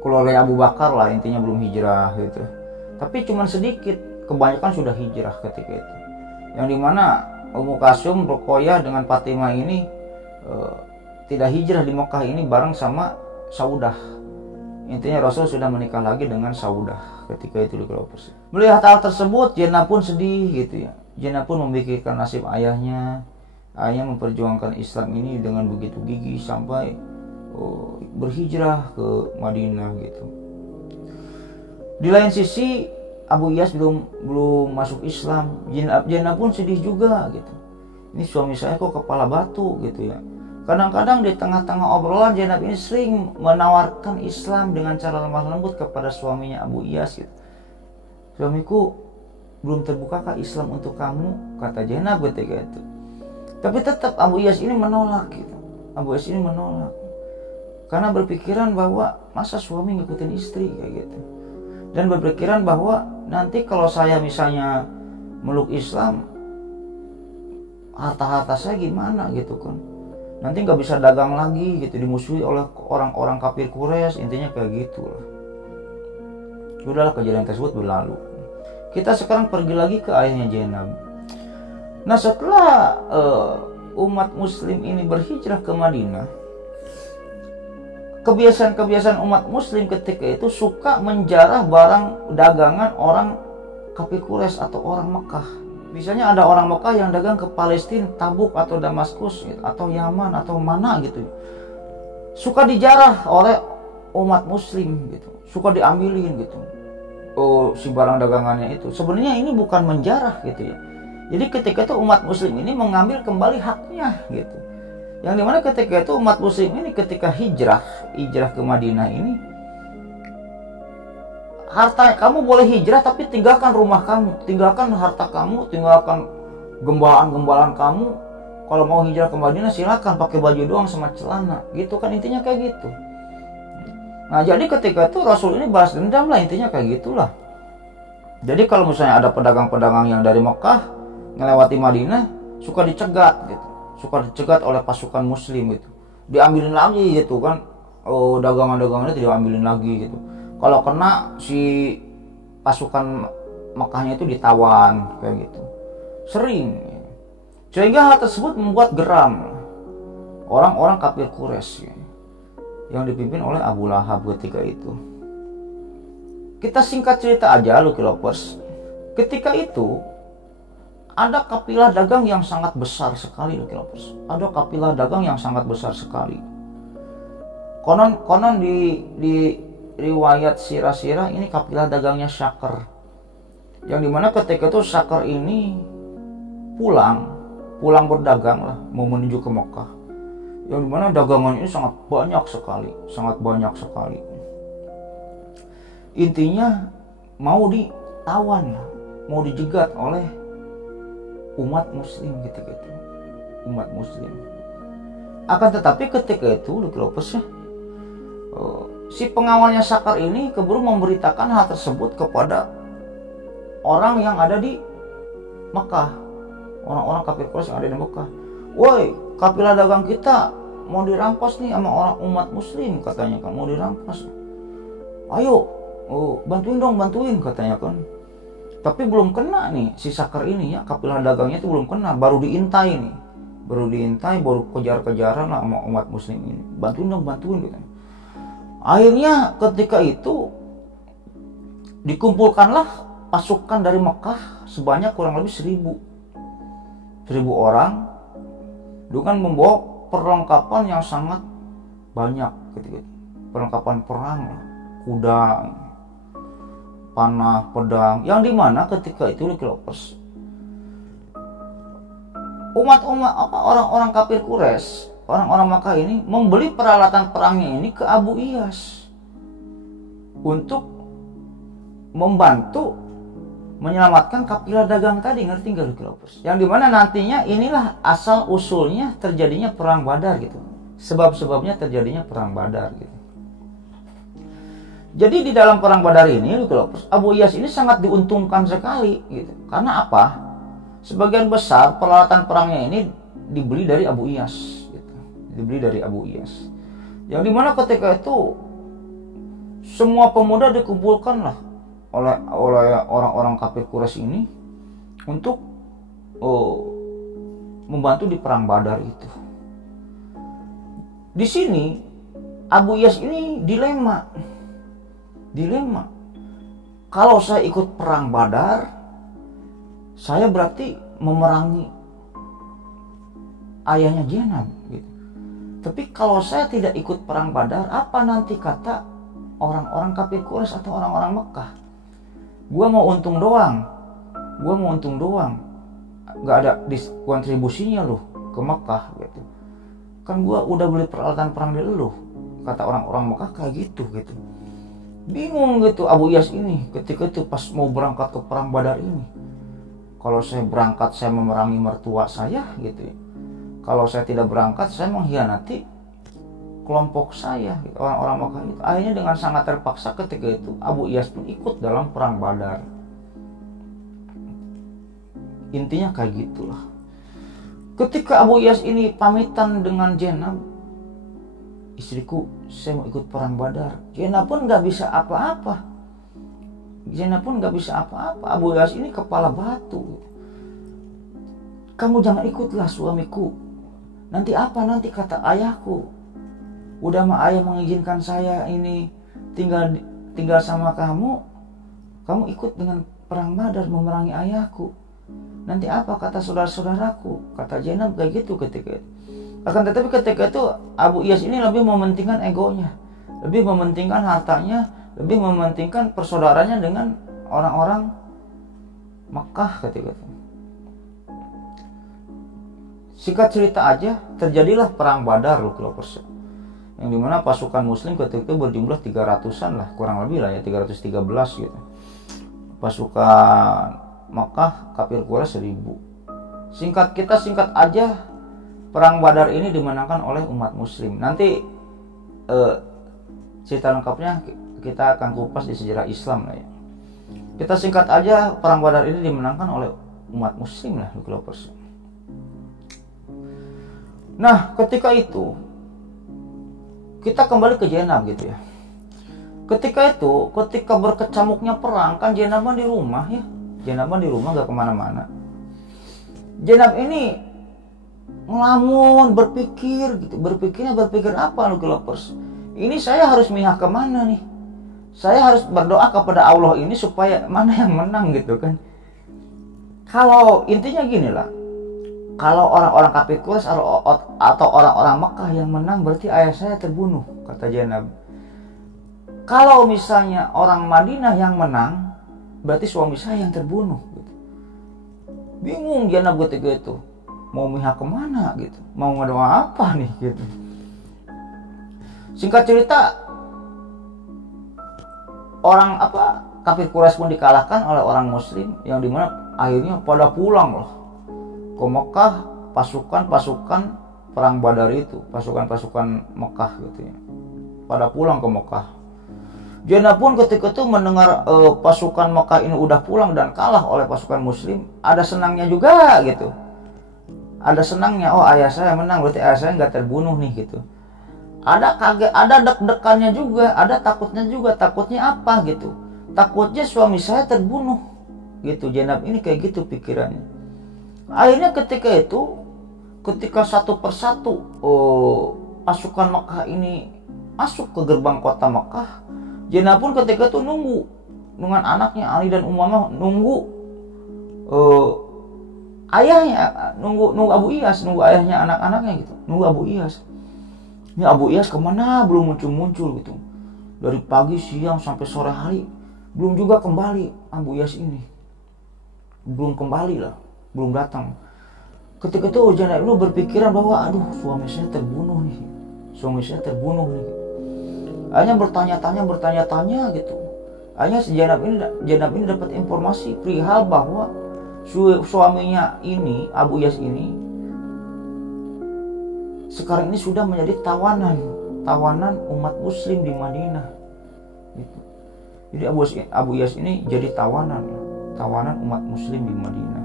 Keluarga Abu Bakar lah intinya belum hijrah gitu. Tapi cuman sedikit, kebanyakan sudah hijrah ketika itu. Yang dimana Ummu Kalsum, Ruqayyah dengan Fatimah ini tidak hijrah di Mekah ini bareng sama Saudah. Intinya Rasul sudah menikah lagi dengan Saudah ketika itu di Kroppers. Melihat hal tersebut, Zainab pun sedih gitu ya. Zainab pun memikirkan nasib ayahnya. Ayahnya memperjuangkan Islam ini dengan begitu gigih sampai berhijrah ke Madinah gitu. Di lain sisi Abu Iyas belum masuk Islam. Zainab pun sedih juga gitu. Ini suami saya kok kepala batu gitu ya. Kadang-kadang di tengah-tengah obrolan Zainab ini sering menawarkan Islam dengan cara lemah lembut kepada suaminya Abu Iyas gitu. Suamiku, belum terbukakah Islam untuk kamu? Kata Zainab ketika itu. Tapi tetap Abu Iyas ini menolak gitu. Abu Iyas ini menolak. Karena berpikiran bahwa masa suami ngikutin istri kayak gitu. Dan berpikiran bahwa nanti kalau saya misalnya meluk Islam, harta-harta saya gimana gitu kan. Nanti nggak bisa dagang lagi gitu, dimusuhi oleh orang-orang kafir Quraisy, intinya kayak gitu lah. Udahlah, kejadian tersebut berlalu. Kita sekarang pergi lagi ke ayahnya Zainab. Nah, setelah umat muslim ini berhijrah ke Madinah, kebiasaan-kebiasaan umat muslim ketika itu suka menjarah barang dagangan orang kafir Quraisy atau orang Mekah. Misalnya ada orang Mekah yang dagang ke Palestina, Tabuk atau Damaskus gitu, atau Yaman atau mana gitu, suka dijarah oleh umat muslim gitu, suka diambilin gitu. Oh, si barang dagangannya itu sebenarnya ini bukan menjarah gitu ya. Jadi ketika itu umat muslim ini mengambil kembali haknya gitu. Yang dimana ketika itu umat muslim ini ketika hijrah ke Madinah ini, harta kamu boleh hijrah tapi tinggalkan rumah kamu, tinggalkan harta kamu, tinggalkan gembalaan kamu. Kalau mau hijrah ke Madinah silakan, pakai baju doang sama celana, gitu kan, intinya kayak gitu. Nah, jadi ketika itu Rasul ini balas dendam lah, intinya kayak gitulah. Jadi kalau misalnya ada pedagang-pedagang yang dari Mekah ngelewati Madinah, suka dicegat gitu, suka dicegat oleh pasukan muslim gitu, diambilin lagi gitu kan, dagangan-dagangannya itu diambilin lagi gitu. Kalau kena si pasukan Mekahnya itu ditawan kayak gitu, sering. Sehingga hal tersebut membuat geram orang-orang kafir Quraisy yang dipimpin oleh Abu Lahab ketika itu. Kita singkat cerita aja, Lucky Lovers. Ketika itu ada kapilah dagang yang sangat besar sekali, Lucky Lovers. Ada kapilah dagang yang sangat besar sekali. Konon di riwayat sirah-sirah ini kapilah dagangnya Syakr, yang dimana ketika itu Syakr ini pulang berdagang lah, mau menuju ke Mekah, yang dimana dagangan ini sangat banyak sekali. Intinya mau ditawan, mau dijegat oleh umat muslim ketika itu, umat muslim. Akan tetapi ketika itu Lucky Lovers ya, si pengawalnya Syakr ini keburu memberitakan hal tersebut kepada orang yang ada di Mekah, orang-orang kafir Quraisy yang ada di Mekah. Woi, kapilah dagang kita mau dirampas nih sama orang umat muslim, katanya kan, mau dirampas. Ayo, bantuin katanya kan. Tapi belum kena nih si Syakr ini ya, kapilah dagangnya itu belum kena, baru diintai, baru kejar-kejaran lah sama umat muslim ini. Bantuin katanya. Akhirnya ketika itu dikumpulkanlah pasukan dari Mekah sebanyak kurang lebih 1.000 orang dengan membawa perlengkapan yang sangat banyak ketika itu. Perlengkapan perang, kuda, panah, pedang, yang dimana ketika itu Lucky Lovers, orang-orang kafir Quraisy, orang-orang Makkah ini membeli peralatan perangnya ini ke Abu Iyas untuk membantu menyelamatkan kapilah dagang tadi, ngerti nggak Lucky Lovers? Yang dimana nantinya inilah asal usulnya terjadinya perang Badar gitu, sebab-sebabnya terjadinya perang Badar gitu. Jadi di dalam perang Badar ini Lucky Lovers, Abu Iyas ini sangat diuntungkan sekali gitu. Karena apa? Sebagian besar peralatan perangnya ini dibeli dari Abu Iyas. Dibeli dari Abu Iyas, yang dimana ketika itu semua pemuda dikumpulkan lah oleh orang-orang kafir Quraisy ini untuk membantu di perang Badar itu. Di sini Abu Iyas ini dilema. Kalau saya ikut perang Badar, saya berarti memerangi ayahnya Zainab gitu. Tapi kalau saya tidak ikut perang Badar, apa nanti kata orang-orang kafir Quraisy atau orang-orang Mekah? Gua mau untung doang, gak ada kontribusinya loh ke Mekah gitu. kan gua udah beli peralatan perang dari lu. Kata orang-orang Mekah kayak gitu. Bingung gitu Abu Iyas ini ketika itu pas mau berangkat ke perang Badar ini. Kalau saya berangkat saya memerangi mertua saya gitu ya. Kalau saya tidak berangkat saya mengkhianati kelompok saya, orang-orang Mekah itu. Akhirnya dengan sangat terpaksa ketika itu Abu Iyas pun ikut dalam perang Badar. Intinya kayak gitulah. Ketika Abu Iyas ini pamitan dengan Zainab, istriku, saya mau ikut perang Badar. Zainab pun nggak bisa apa-apa. Abu Iyas ini kepala batu. Kamu jangan ikutlah suamiku. Nanti apa? Nanti kata ayahku. Udah mah ayah mengizinkan saya ini tinggal sama kamu. Kamu ikut dengan perang Badar memerangi ayahku. Nanti apa kata saudara-saudaraku? Kata Zainab kayak gitu ketika itu. Akan tetapi ketika itu Abu Iyas ini lebih mementingkan egonya, lebih mementingkan hartanya, lebih mementingkan persaudaranya dengan orang-orang Mekah ketika itu. Singkat cerita aja, terjadilah perang Badar loh, yang dimana pasukan Muslim ketika itu berjumlah 300-an lah, kurang lebih lah ya, 313 gitu. Pasukan Mekah kafir Quraisy 1000. Singkat aja, perang Badar ini dimenangkan oleh umat Muslim. Nanti cerita lengkapnya kita akan kupas di sejarah Islam lah ya. Kita singkat aja, perang Badar ini dimenangkan oleh umat Muslim lah, Nah, ketika itu kita kembali ke Zainab gitu ya. Ketika berkecamuknya perang, kan Zainab di rumah ya. Zainab di rumah gak kemana-mana. Zainab ini ngelamun, berpikir apa Lovers? Ini saya harus mihak kemana nih? Saya harus berdoa kepada Allah ini supaya mana yang menang gitu kan. Kalau intinya gini lah, kalau orang-orang kafir Quraisy atau orang-orang Mekah yang menang berarti ayah saya terbunuh, kata Zainab. Kalau misalnya orang Madinah yang menang berarti suami saya yang terbunuh gitu. Bingung Zainab ketika itu, mau mihak kemana gitu, mau ngedoa apa nih gitu. Singkat cerita, orang kafir Quraisy pun dikalahkan oleh orang Muslim, yang dimana akhirnya pada pulang loh ke Mekah. Pasukan perang Badar itu, pasukan Mekah gitu ya, pada pulang ke Mekah. Zainab pun ketika itu mendengar pasukan Mekah ini udah pulang dan kalah oleh pasukan Muslim, ada senangnya juga gitu. Ada senangnya, oh ayah saya menang, berarti ayah saya nggak terbunuh nih gitu. Ada kaget, ada deg-degannya juga, ada takutnya juga. Takutnya apa gitu? Takutnya suami saya terbunuh gitu. Zainab ini kayak gitu pikirannya. Akhirnya ketika satu persatu pasukan Mekah ini masuk ke gerbang kota Mekah, Zainab pun ketika itu nunggu dengan anaknya Ali dan Umamah, nunggu ayahnya, nunggu Abu Iyas, nunggu ayahnya, anak-anaknya gitu, nunggu Abu Iyas. Ini Abu Iyas kemana belum muncul gitu, dari pagi, siang sampai sore hari belum juga kembali. Abu Iyas ini belum kembali lah, belum datang. Ketika itu Zainab itu berpikiran bahwa aduh suami saya terbunuh nih. Akhirnya bertanya-tanya gitu. Akhirnya si Zainab ini dapat informasi perihal bahwa suaminya ini, Abu Iyas ini, sekarang ini sudah menjadi tawanan umat Muslim di Madinah gitu. Jadi Abu Iyas ini jadi tawanan umat Muslim di Madinah,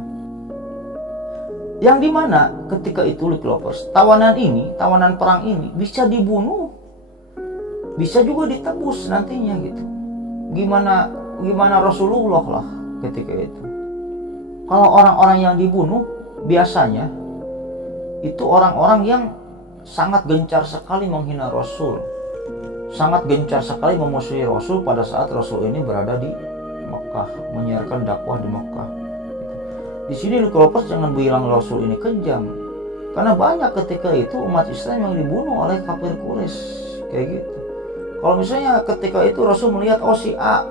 yang dimana ketika itu Lovers, tawanan perang ini bisa dibunuh, bisa juga ditebus nantinya gitu. Gimana Rasulullah lah ketika itu. Kalau orang-orang yang dibunuh biasanya itu orang-orang yang sangat gencar sekali menghina Rasul, sangat gencar sekali memusuhi Rasul pada saat Rasul ini berada di Mekah, menyiarkan dakwah di Mekah. Di sini Lovers jangan bilang Rasul ini kejam, karena banyak ketika itu umat Islam yang dibunuh oleh kafir Quraisy kayak gitu. Kalau misalnya ketika itu Rasul melihat si A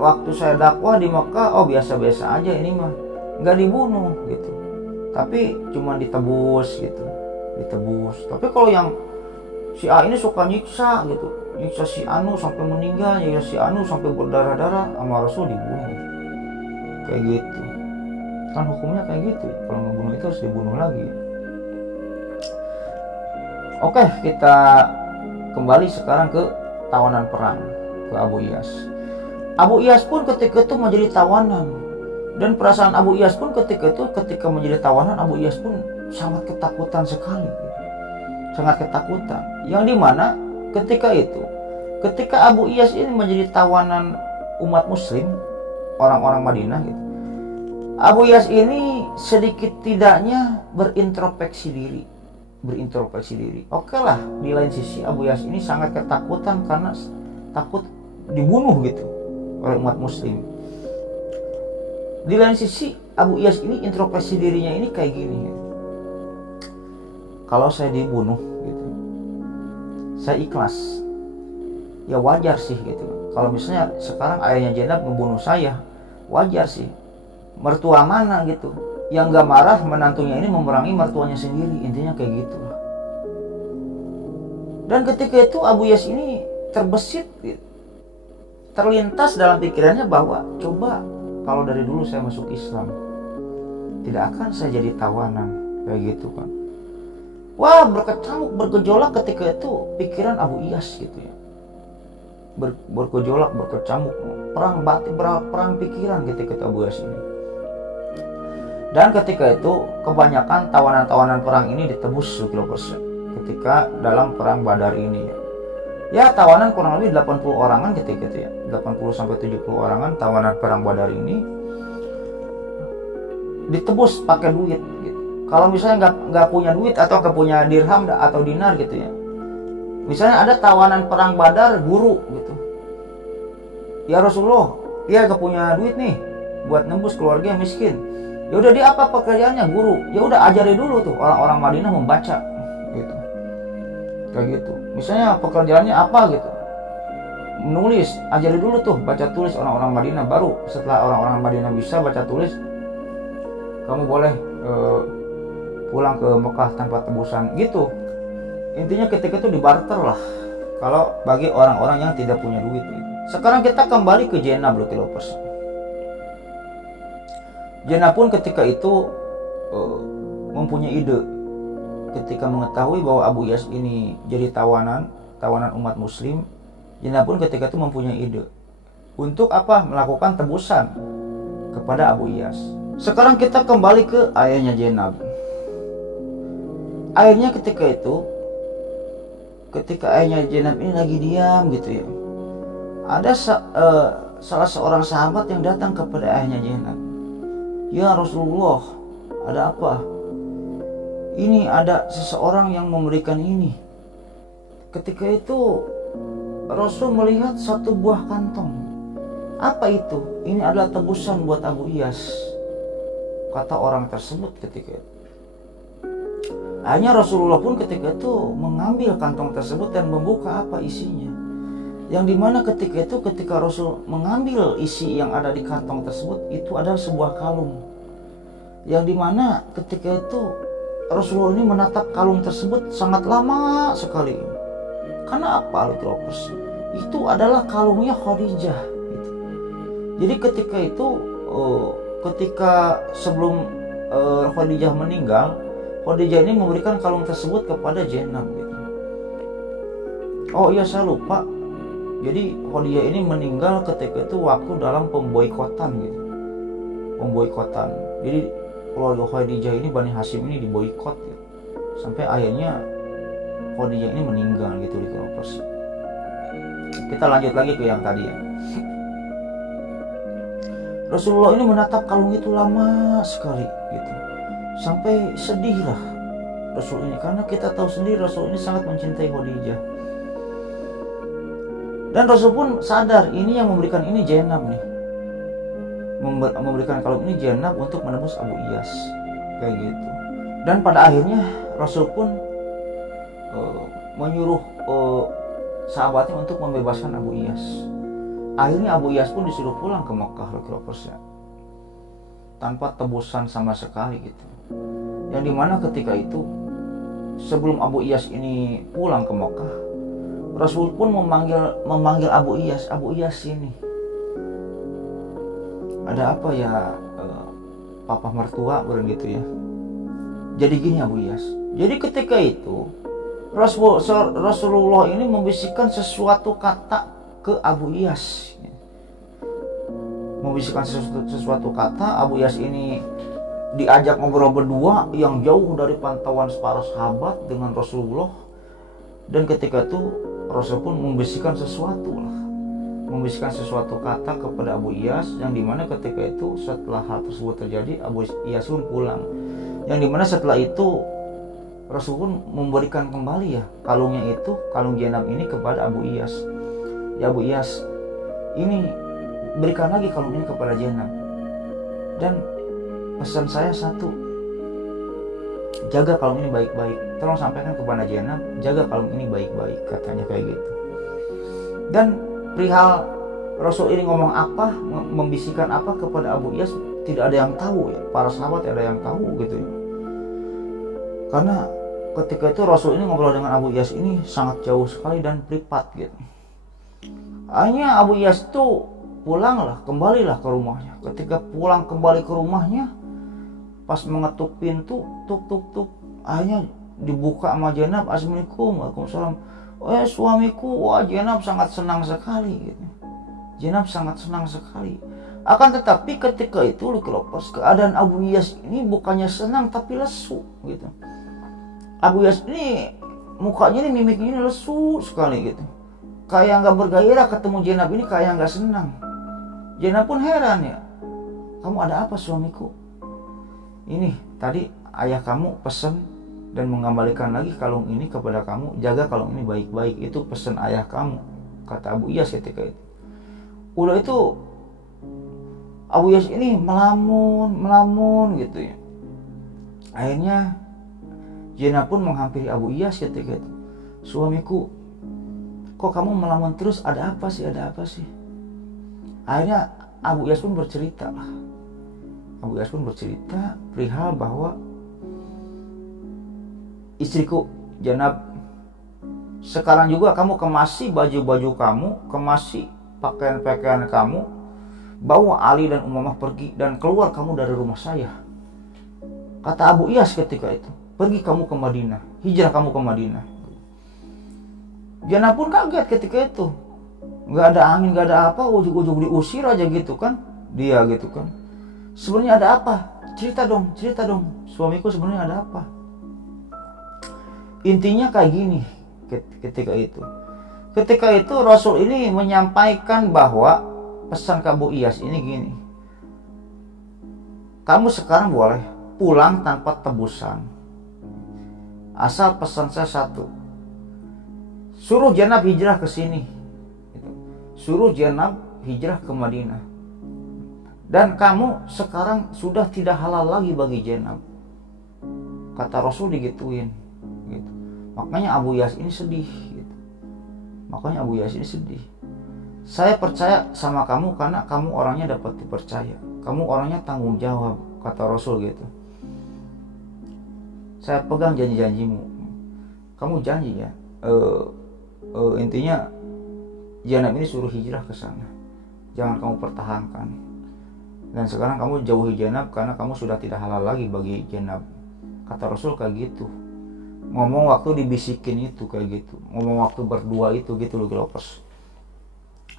waktu saya dakwah di Mekah, biasa-biasa aja, ini mah nggak dibunuh gitu, tapi cuma ditebus gitu. ditebus. Tapi kalau yang si A ini suka nyiksa gitu, nyiksa si Anu sampai meninggal, nyiksa si Anu sampai berdarah-darah, sama Rasul dibunuh kayak gitu kan, hukumnya kayak gitu. Kalau ngebunuh itu harus dibunuh lagi. Oke, kita kembali sekarang ke tawanan perang, ke Abu Iyas. Abu Iyas pun ketika itu menjadi tawanan, dan perasaan Abu Iyas pun ketika menjadi tawanan, Abu Iyas pun sangat ketakutan sekali, sangat ketakutan. Yang dimana ketika Abu Iyas ini menjadi tawanan umat muslim, orang-orang Madinah gitu, Abu Iyas ini sedikit tidaknya berintrospeksi diri. Oke lah, di lain sisi Abu Iyas ini sangat ketakutan karena takut dibunuh gitu oleh umat muslim. Di lain sisi Abu Iyas ini introspeksi dirinya ini kayak gini gitu. Kalau saya dibunuh gitu, saya ikhlas, ya wajar sih gitu. Kalau misalnya sekarang ayahnya Zainab membunuh saya, wajar sih. Mertua mana gitu yang gak marah menantunya ini memerangi mertuanya sendiri, intinya kayak gitu. Dan ketika itu Abu Iyas ini terbesit gitu, terlintas dalam pikirannya bahwa coba kalau dari dulu saya masuk Islam, tidak akan saya jadi tawanan kayak gitu kan. Wah, berkecamuk, bergejolak ketika itu pikiran Abu Iyas gitu ya. Bergejolak, berkecamuk, perang batin, perang pikiran ketika itu Abu Iyas ini. Dan ketika itu kebanyakan tawanan-tawanan perang ini ditebus 70% ketika dalam perang Badar ini ya. Ya, tawanan kurang lebih 80 orangan ketika itu ya. 80-70 orangan tawanan perang Badar ini ditebus pakai duit gitu. Kalau misalnya nggak punya duit atau nggak punya dirham atau dinar gitu ya. Misalnya ada tawanan perang Badar guru gitu. Ya Rasulullah, dia nggak punya duit nih buat nembus keluarga yang miskin. Ya udah, dia apa pekerjaannya? Guru. Ya udah, ajari dulu tuh orang-orang Madinah membaca gitu. Kayak gitu. Misalnya pekerjaannya apa gitu? Menulis, ajari dulu tuh baca tulis orang-orang Madinah. Baru setelah orang-orang Madinah bisa baca tulis, kamu boleh pulang ke Mekah tanpa tebusan gitu. Intinya ketika itu dibarter lah kalau bagi orang-orang yang tidak punya duit gitu. Sekarang kita kembali ke Zainab Lutilopers. Zainab pun ketika itu mempunyai ide ketika mengetahui bahwa Abu Iyas ini jadi tawanan umat muslim. Zainab pun ketika itu mempunyai ide untuk apa? Melakukan tebusan kepada Abu Iyas. Sekarang kita kembali ke ayahnya Zainab. Akhirnya ketika ayahnya Zainab ini lagi diam gitu ya, ada salah seorang sahabat yang datang kepada ayahnya Zainab. Ya Rasulullah, ada apa? Ini ada seseorang yang memberikan ini. Ketika itu Rasul melihat satu buah kantong. Apa itu? Ini adalah tebusan buat Abu Iyas, kata orang tersebut ketika itu. Akhirnya Rasulullah pun ketika itu mengambil kantong tersebut dan membuka apa isinya. Yang dimana ketika Rasul mengambil isi yang ada di kantong tersebut, itu adalah sebuah kalung. Yang dimana ketika itu Rasulullah ini menatap kalung tersebut sangat lama sekali. Karena apa? Itu adalah kalungnya Khadijah gitu. Jadi ketika sebelum Khadijah meninggal, Khadijah ini memberikan kalung tersebut kepada Zainab gitu. Oh iya, saya lupa. Jadi Khadijah ini meninggal ketika itu waktu dalam pemboikotan gitu. Pemboikotan. Jadi keluarga Khadijah ini, Bani Hashim ini diboikot gitu. Sampai akhirnya Khadijah ini meninggal gitu di Persia. Kita lanjut lagi ke yang tadi ya. Rasulullah ini menatap kalung itu lama sekali gitu. Sampai sedih lah Rasul ini, karena kita tahu sendiri Rasul ini sangat mencintai Khadijah. Dan Rasul pun sadar ini yang memberikan ini Zainab nih, memberikan kalung ini Zainab untuk menebus Abu Iyas kayak gitu. Dan pada akhirnya Rasul pun menyuruh sahabatnya untuk membebaskan Abu Iyas. Akhirnya Abu Iyas pun disuruh pulang ke Mekah tanpa tebusan sama sekali gitu. Yang dimana ketika itu sebelum Abu Iyas ini pulang ke Mekah, Rasul pun memanggil Abu Iyas. Abu Iyas ini, ada apa ya papa mertua begitu ya. Jadi gini Abu Iyas. Jadi ketika itu Rasulullah ini membisikkan sesuatu kata ke Abu Iyas. Membisikkan sesuatu kata. Abu Iyas ini diajak ngobrol berdua yang jauh dari pantauan para sahabat dengan Rasulullah. Dan ketika itu Rasul pun membisikkan sesuatu kata kepada Abu Iyas, yang dimana ketika itu setelah hal tersebut terjadi, Abu Iyas pun pulang. Yang dimana setelah itu Rasul pun memberikan kembali ya kalungnya itu, kalung jenab ini kepada Abu Iyas. Ya Abu Iyas, ini berikan lagi kalung ini kepada jenab. Dan pesan saya satu, jaga kalung ini baik-baik. Tolong sampaikan kepada jenab, jaga kalung ini baik-baik, katanya kayak gitu. Dan perihal Rasul ini ngomong apa, membisikkan apa kepada Abu Iyas, tidak ada yang tahu ya. Para sahabat tidak ada yang tahu gitu ya. Karena ketika itu Rasul ini ngobrol dengan Abu Iyas ini sangat jauh sekali dan privat gitu. Akhirnya Abu Iyas itu kembalilah ke rumahnya. Ketika pulang kembali ke rumahnya, pas mengetuk pintu, tuk, akhirnya dibuka sama jenab. Assalamualaikum, waalaikumsalam. Suamiku, wah jenab sangat senang sekali gitu. Jenab sangat senang sekali. Akan tetapi ketika itu keadaan Abu Iyas ini bukannya senang tapi lesu gitu. Abu Iyas ini mukanya ini, mimiknya ini lesu sekali gitu. Kayak nggak bergairah ketemu jenab ini, kayak nggak senang. Jenab pun heran ya. Kamu ada apa suamiku? Ini tadi ayah kamu pesan dan mengembalikan lagi kalung ini kepada kamu. Jaga kalung ini baik-baik. Itu pesan ayah kamu, kata Abu Iyas ketika itu. Udah itu Abu Iyas ini melamun gitu ya. Akhirnya jenab pun menghampiri Abu Iyas ketika itu. Suamiku, kok kamu melamun terus? Ada apa sih? Akhirnya Abu Iyas pun bercerita perihal bahwa istriku jenab, sekarang juga kamu kemasi baju-baju kamu, kemasi pakaian-pakaian kamu, bawa Ali dan Umamah pergi dan keluar kamu dari rumah saya. Kata Abu Iyas ketika itu, pergi kamu ke Madinah, hijrah kamu ke Madinah. Jenab pun kaget ketika itu. Gak ada angin, gak ada apa, ujug-ujug diusir aja gitu kan. Dia gitu kan. Sebenarnya ada apa? Cerita dong. Suamiku sebenarnya ada apa? Intinya kayak gini ketika itu. Ketika itu Rasul ini menyampaikan bahwa pesan ke Abu Iyas ini gini. Kamu sekarang boleh pulang tanpa tebusan. Asal pesan saya satu. Suruh jenab hijrah ke sini. Suruh jenab hijrah ke Madinah. Dan kamu sekarang sudah tidak halal lagi bagi jenab. Kata Rasul digituin gitu. Makanya Abu Iyas ini sedih gitu. Saya percaya sama kamu karena kamu orangnya dapat dipercaya. Kamu orangnya tanggung jawab, kata Rasul gitu. Saya pegang janji-janjimu. Kamu janji ya. Intinya jenab ini suruh hijrah ke sana. Jangan kamu pertahankan. Dan sekarang kamu jauhi jenab karena kamu sudah tidak halal lagi bagi jenab. Kata Rasul kayak gitu. Ngomong waktu dibisikin itu kayak gitu. Ngomong waktu berdua itu gitu loh Gilopers.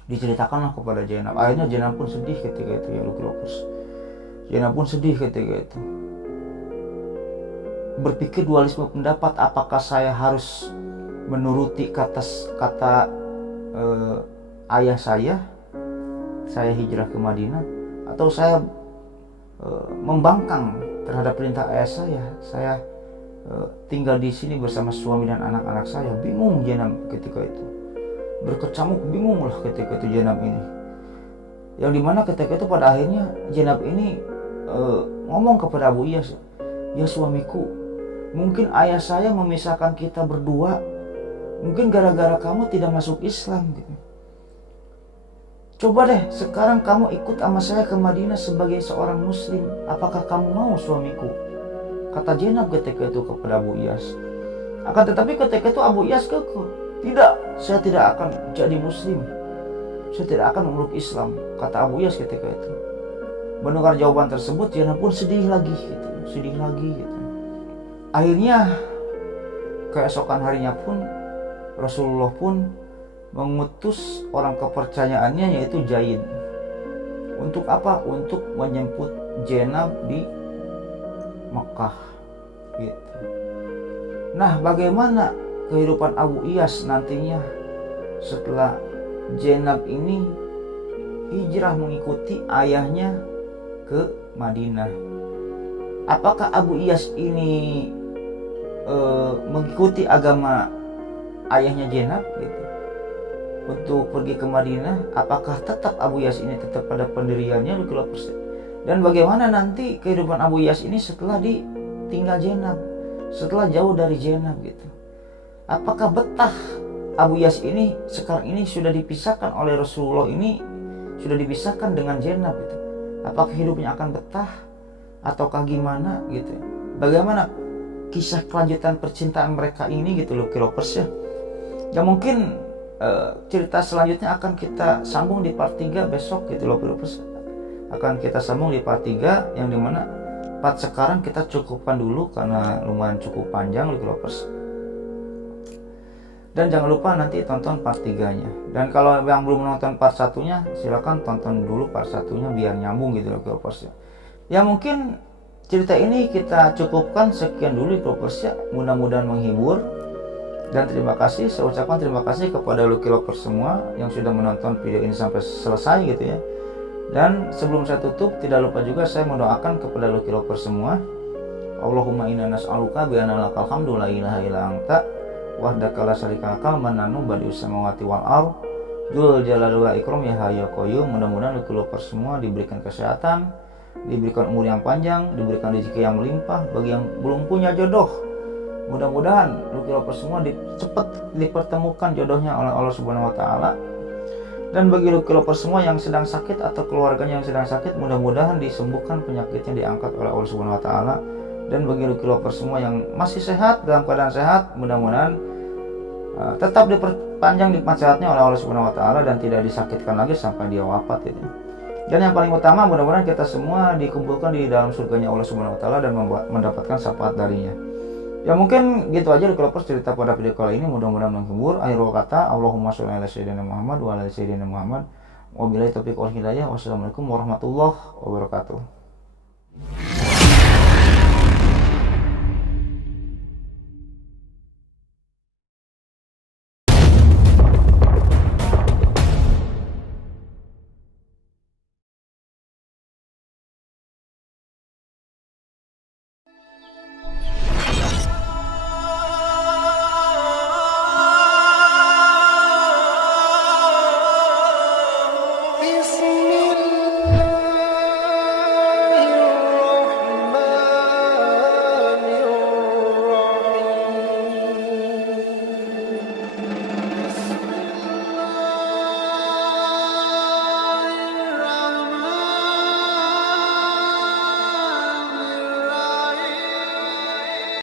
Diceritakanlah kepada jenab. Akhirnya jenab pun sedih ketika itu ya Gilopers. Jenab pun sedih ketika itu. Berpikir dualisme pendapat, apakah saya harus menuruti kata ayah saya hijrah ke Madinah, atau saya membangkang terhadap perintah ayah saya tinggal di sini bersama suami dan anak-anak saya. Bingung jenab ketika itu, berkecamuk, bingung lah ketika itu jenab ini, yang dimana ketika itu pada akhirnya jenab ini ngomong kepada Abu Iyas, ya suamiku, mungkin ayah saya memisahkan kita berdua, mungkin gara-gara kamu tidak masuk Islam gitu. Coba deh sekarang kamu ikut sama saya ke Madinah sebagai seorang muslim. Apakah kamu mau suamiku? Kata jenab ketika itu kepada Abu Iyas. Akan tetapi ketika itu Abu Iyas kekeh, tidak, saya tidak akan jadi muslim, saya tidak akan memeluk Islam, kata Abu Iyas ketika itu. Mendengar jawaban tersebut, Zainab pun sedih lagi gitu. Akhirnya keesokan harinya pun Rasulullah pun mengutus orang kepercayaannya, yaitu Jaid. Untuk apa? Untuk menjemput Zainab di Mekah gitu. Nah, bagaimana kehidupan Abu Iyas nantinya setelah Zainab ini hijrah mengikuti ayahnya ke Madinah? Apakah Abu Iyas ini mengikuti agama ayahnya Zainab gitu untuk pergi ke Madinah? Apakah tetap Abu Iyas ini tetap pada pendiriannya? Dan bagaimana nanti kehidupan Abu Iyas ini setelah ditinggal Zainab, setelah jauh dari Zainab gitu? Apakah betah Abu Iyas ini sekarang ini sudah dipisahkan oleh Rasulullah ini, sudah dipisahkan dengan Zainab gitu? Apakah hidupnya akan betah ataukah gimana gitu? Bagaimana kisah kelanjutan percintaan mereka ini gitu loh Kilopers ya. Ya mungkin cerita selanjutnya akan kita sambung di part 3 besok gitu loh Kilopers. Akan kita sambung di part 3, yang dimana part sekarang kita cukupkan dulu karena lumayan cukup panjang loh Kilopers. Dan jangan lupa nanti tonton part 3-nya. Dan kalau yang belum nonton part 1-nya, silakan tonton dulu part 1-nya biar nyambung gitu loh Kilopers ya. Ya mungkin cerita ini kita cukupkan sekian dulu Kilopers ya. Mudah-mudahan menghibur. Dan terima kasih, saya ucapkan terima kasih kepada Lucky Lovers semua yang sudah menonton video ini sampai selesai gitu ya. Dan sebelum saya tutup, tidak lupa juga saya mendoakan kepada Lucky Lovers semua. Allahumma inna nas'aluka bi anna lakal hamdu la ilaha illa anta wahdaka la syarika laka mananu badius samawati wal ardh dzul jalali wal ikram ya hayyu qayyum. Mudah-mudahan Lucky Lovers semua diberikan kesehatan, diberikan umur yang panjang, diberikan rezeki yang melimpah. Bagi yang belum punya jodoh, mudah-mudahan Lucky Lovers semua cepat dipertemukan jodohnya oleh Allah Subhanahu wa taala. Dan bagi Lucky Lovers semua yang sedang sakit atau keluarganya yang sedang sakit, mudah-mudahan disembuhkan penyakitnya, diangkat oleh Allah Subhanahu wa taala. Dan bagi Lucky Lovers semua yang masih sehat, dalam keadaan sehat, mudah-mudahan tetap diperpanjang nikmat sehatnya oleh Allah Subhanahu wa taala dan tidak disakitkan lagi sampai dia wafat gitu. Dan yang paling utama, mudah-mudahan kita semua dikumpulkan di dalam surganya Allah Subhanahu wa taala dan mendapatkan syafaat darinya. Ya mungkin gitu aja Lucky Lovers cerita pada video kali ini, mudah-mudahan menghibur. Akhirul kata, Allahumma sholli ala sayyidina Muhammad wa ala sayyidina Muhammad. Wabillahi taufiq wal hidayah. Wassalamualaikum warahmatullahi wabarakatuh.